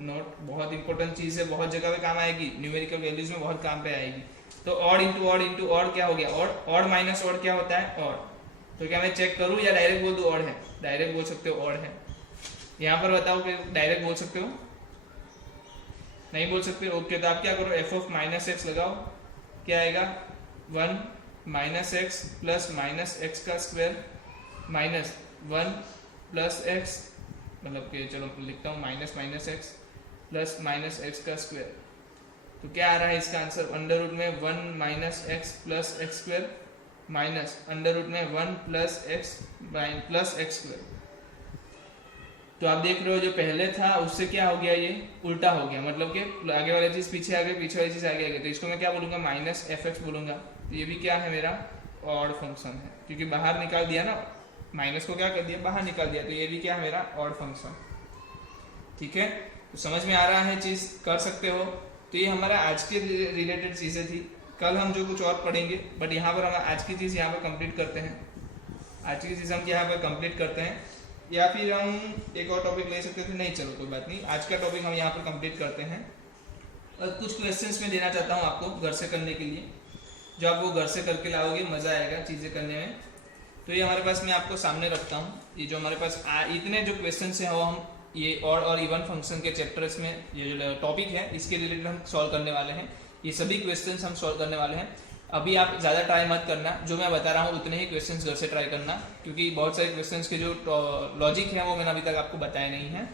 नोट बहुत इंपॉर्टेंट चीज है, बहुत जगह पे काम आएगी, न्यूमेरिकल वैल्यूज में बहुत काम पे आएगी। तो ऑड इंटू ऑड क्या हो गया, ऑड माइनस ऑड क्या होता है, ऑड। तो क्या मैं चेक करूं या डायरेक्ट बोल दूं ऑड है, डायरेक्ट बोल सकते हो ऑड है। यहाँ पर बताओ कि डायरेक्ट बोल सकते हो, नहीं बोल सकते, ओके। तो आप क्या करो, एफ ऑफ माइनस एक्स लगाओ, क्या आएगा 1 minus X plus minus X का स्क्वायर माइनस 1 प्लस एक्स, मतलब कि चलो लिखता हूँ minus minus X plus minus X का स्क्वायर। तो क्या आ रहा है इसका आंसर, अंडर रूट में 1 minus X plus X square minus under root में 1 प्लस एक्स स्क्वायर। तो आप देख रहे हो जो पहले था उससे क्या हो गया, ये उल्टा हो गया, मतलब कि आगे वाली चीज पीछे आ गई, पीछे वाली चीज आगे आ गई। तो इसको मैं क्या बोलूंगा, माइनस एफ एक्स बोलूंगा। तो ये भी क्या है, मेरा ऑड फंक्शन है, क्योंकि बाहर निकाल दिया ना, माइनस को क्या कर दिया, बाहर निकाल दिया। तो ये भी क्या है, मेरा ऑड फंक्शन। ठीक है, तो समझ में आ रहा है, चीज कर सकते हो। तो ये हमारा आज के रिलेटेड चीजें थी, कल हम जो कुछ और पढ़ेंगे, बट यहाँ पर हम आज की चीज यहाँ पर कंप्लीट करते हैं। आज की चीज हम यहाँ पर कंप्लीट करते हैं, या फिर हम एक और टॉपिक ले सकते थे, नहीं चलो कोई बात नहीं, आज का टॉपिक हम यहाँ पर कंप्लीट करते हैं। और कुछ क्वेश्चंस मैं देना चाहता हूँ आपको घर से करने के लिए, जो आप वो घर से करके लाओगे, मजा आएगा चीजें करने में। तो ये हमारे पास मैं आपको सामने रखता हूँ, ये जो हमारे पास इतने जो क्वेश्चंस हैं वो हम ये और इवन फंक्शन के चैप्टर्स में ये जो टॉपिक है इसके रिलेटेड हम सॉल्व करने वाले हैं। ये सभी क्वेश्चंस हम सॉल्व करने वाले हैं। अभी आप ज़्यादा ट्राई मत करना, जो मैं बता रहा हूँ उतने ही क्वेश्चंस घर से ट्राई करना, क्योंकि बहुत सारे क्वेश्चंस के जो लॉजिक है वो मैंने अभी तक आपको बताया नहीं है।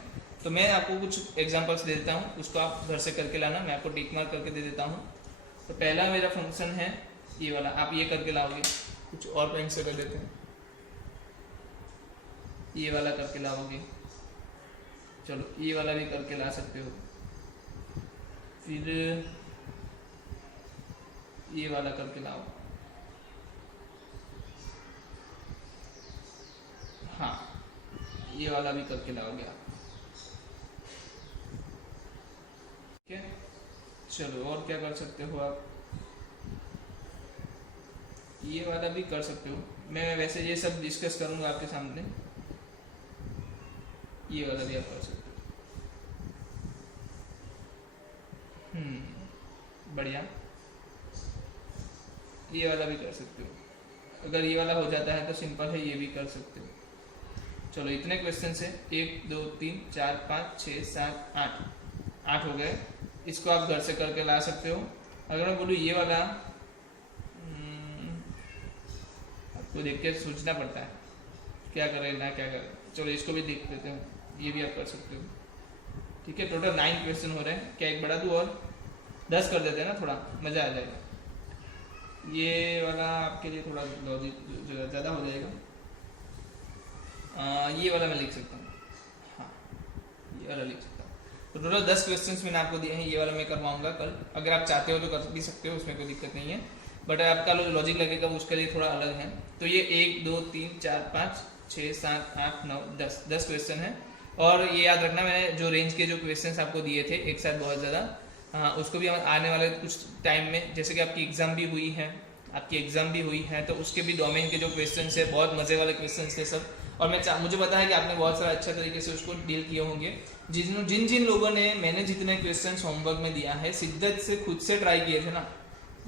तो मैं आपको कुछ एग्जाम्पल्स दे देता हूँ, उसको आप घर से करके लाना, मैं आपको टिक मार्क करके दे देता हूँ। तो पहला मेरा फंक्शन है ये वाला, आप ये करके लाओगे, कुछ और पेन से कर देते हैं, ये वाला करके लाओगे, चलो ये वाला भी करके ला सकते हो, फिर ये वाला करके लाओ, हाँ ये वाला भी करके लाओगे आप। ठीक है, चलो और क्या कर सकते हो आप, ये वाला भी कर सकते हो। मैं वैसे ये सब डिस्कस करूंगा आपके सामने, ये वाला भी आप कर सकते हो। बढ़िया, ये वाला भी कर सकते हो। अगर ये वाला हो जाता है तो सिंपल है, ये भी कर सकते हो। चलो इतने क्वेश्चन है, 1 2 3 4 5 6 7 8 हो गए। इसको आप घर से करके ला सकते हो। अगर मैं बोलूँ ये वाला, आपको देख के सोचना पड़ता है क्या करें ना क्या करें। चलो इसको भी देख लेते हैं, ये भी आप कर सकते हो। ठीक है, टोटल 9 क्वेश्चन हो रहे हैं। क्या एक बढ़ा दूँ और 10 कर देते हैं ना, थोड़ा मज़ा आ जाएगा। ये वाला आपके लिए थोड़ा लॉजिक ज़्यादा हो जाएगा। ये वाला मैं लिख सकता हूँ, हाँ ये वाला लिख सकता हूँ। तो टोटल 10 क्वेश्चंस मैंने आपको दिए हैं, ये वाला मैं करवाऊंगा कल। अगर आप चाहते हो तो कर भी सकते हो, उसमें कोई दिक्कत नहीं है, बट आपका लॉजिक लगेगा उसके लिए थोड़ा अलग है। तो ये 1 2 3 4 5 6 7 8 9 10 क्वेश्चन है। और ये याद रखना, मैंने जो रेंज के जो क्वेश्चंस आपको दिए थे एक साथ बहुत ज़्यादा, हाँ उसको भी आने वाले कुछ टाइम में, जैसे कि आपकी एग्ज़ाम भी हुई है, तो उसके भी डोमेन के जो क्वेश्चंस है बहुत मज़े वाले क्वेश्चंस थे सब। और मुझे पता है कि आपने बहुत सारा अच्छा तरीके से उसको डील किए होंगे। जिन लोगों ने मैंने जितने क्वेश्चंस होमवर्क में दिया है शिद्दत से खुद से ट्राई किए थे ना,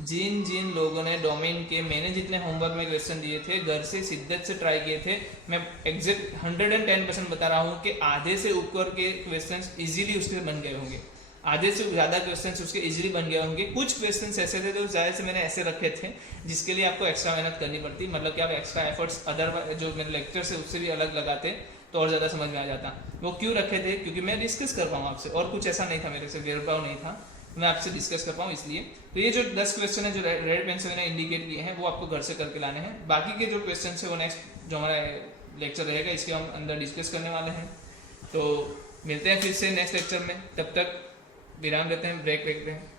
जिन लोगों ने डोमेन के मैंने जितने होमवर्क में क्वेश्चन दिए थे घर से शिद्दत से ट्राई किए थे, मैं एग्जैक्ट 110% बता रहा हूँ कि आधे से ऊपर के क्वेश्चंस इजीली उसके बन गए होंगे, आधे से ज़्यादा क्वेश्चंस उसके इजीली बन गए होंगे। कुछ क्वेश्चंस ऐसे थे जो ज़्यादा से मैंने ऐसे रखे थे जिसके लिए आपको एक्स्ट्रा मेहनत करनी पड़ती, मतलब कि आप एक्स्ट्रा एफर्ट्स अदर जो मेरे लेक्चर है उससे भी अलग लगाते तो और ज़्यादा समझ में आ जाता। वो क्यों रखे थे, क्योंकि मैं डिस्कस कर पाऊँ आपसे, और कुछ ऐसा नहीं था, मेरे से भेदभाव नहीं था। मैं आपसे डिस्कस कर पाऊँ इसलिए। तो ये जो 10 क्वेश्चन है जो रेड पेन से मैंने इंडिकेट किए हैं वो आपको घर से करके लाने हैं। बाकी के जो क्वेश्चन है वो नेक्स्ट जो हमारा लेक्चर रहेगा इसके हम अंदर डिस्कस करने वाले हैं। तो मिलते हैं फिर से नेक्स्ट लेक्चर में, तब तक विराम लेते हैं, ब्रेक लेते हैं।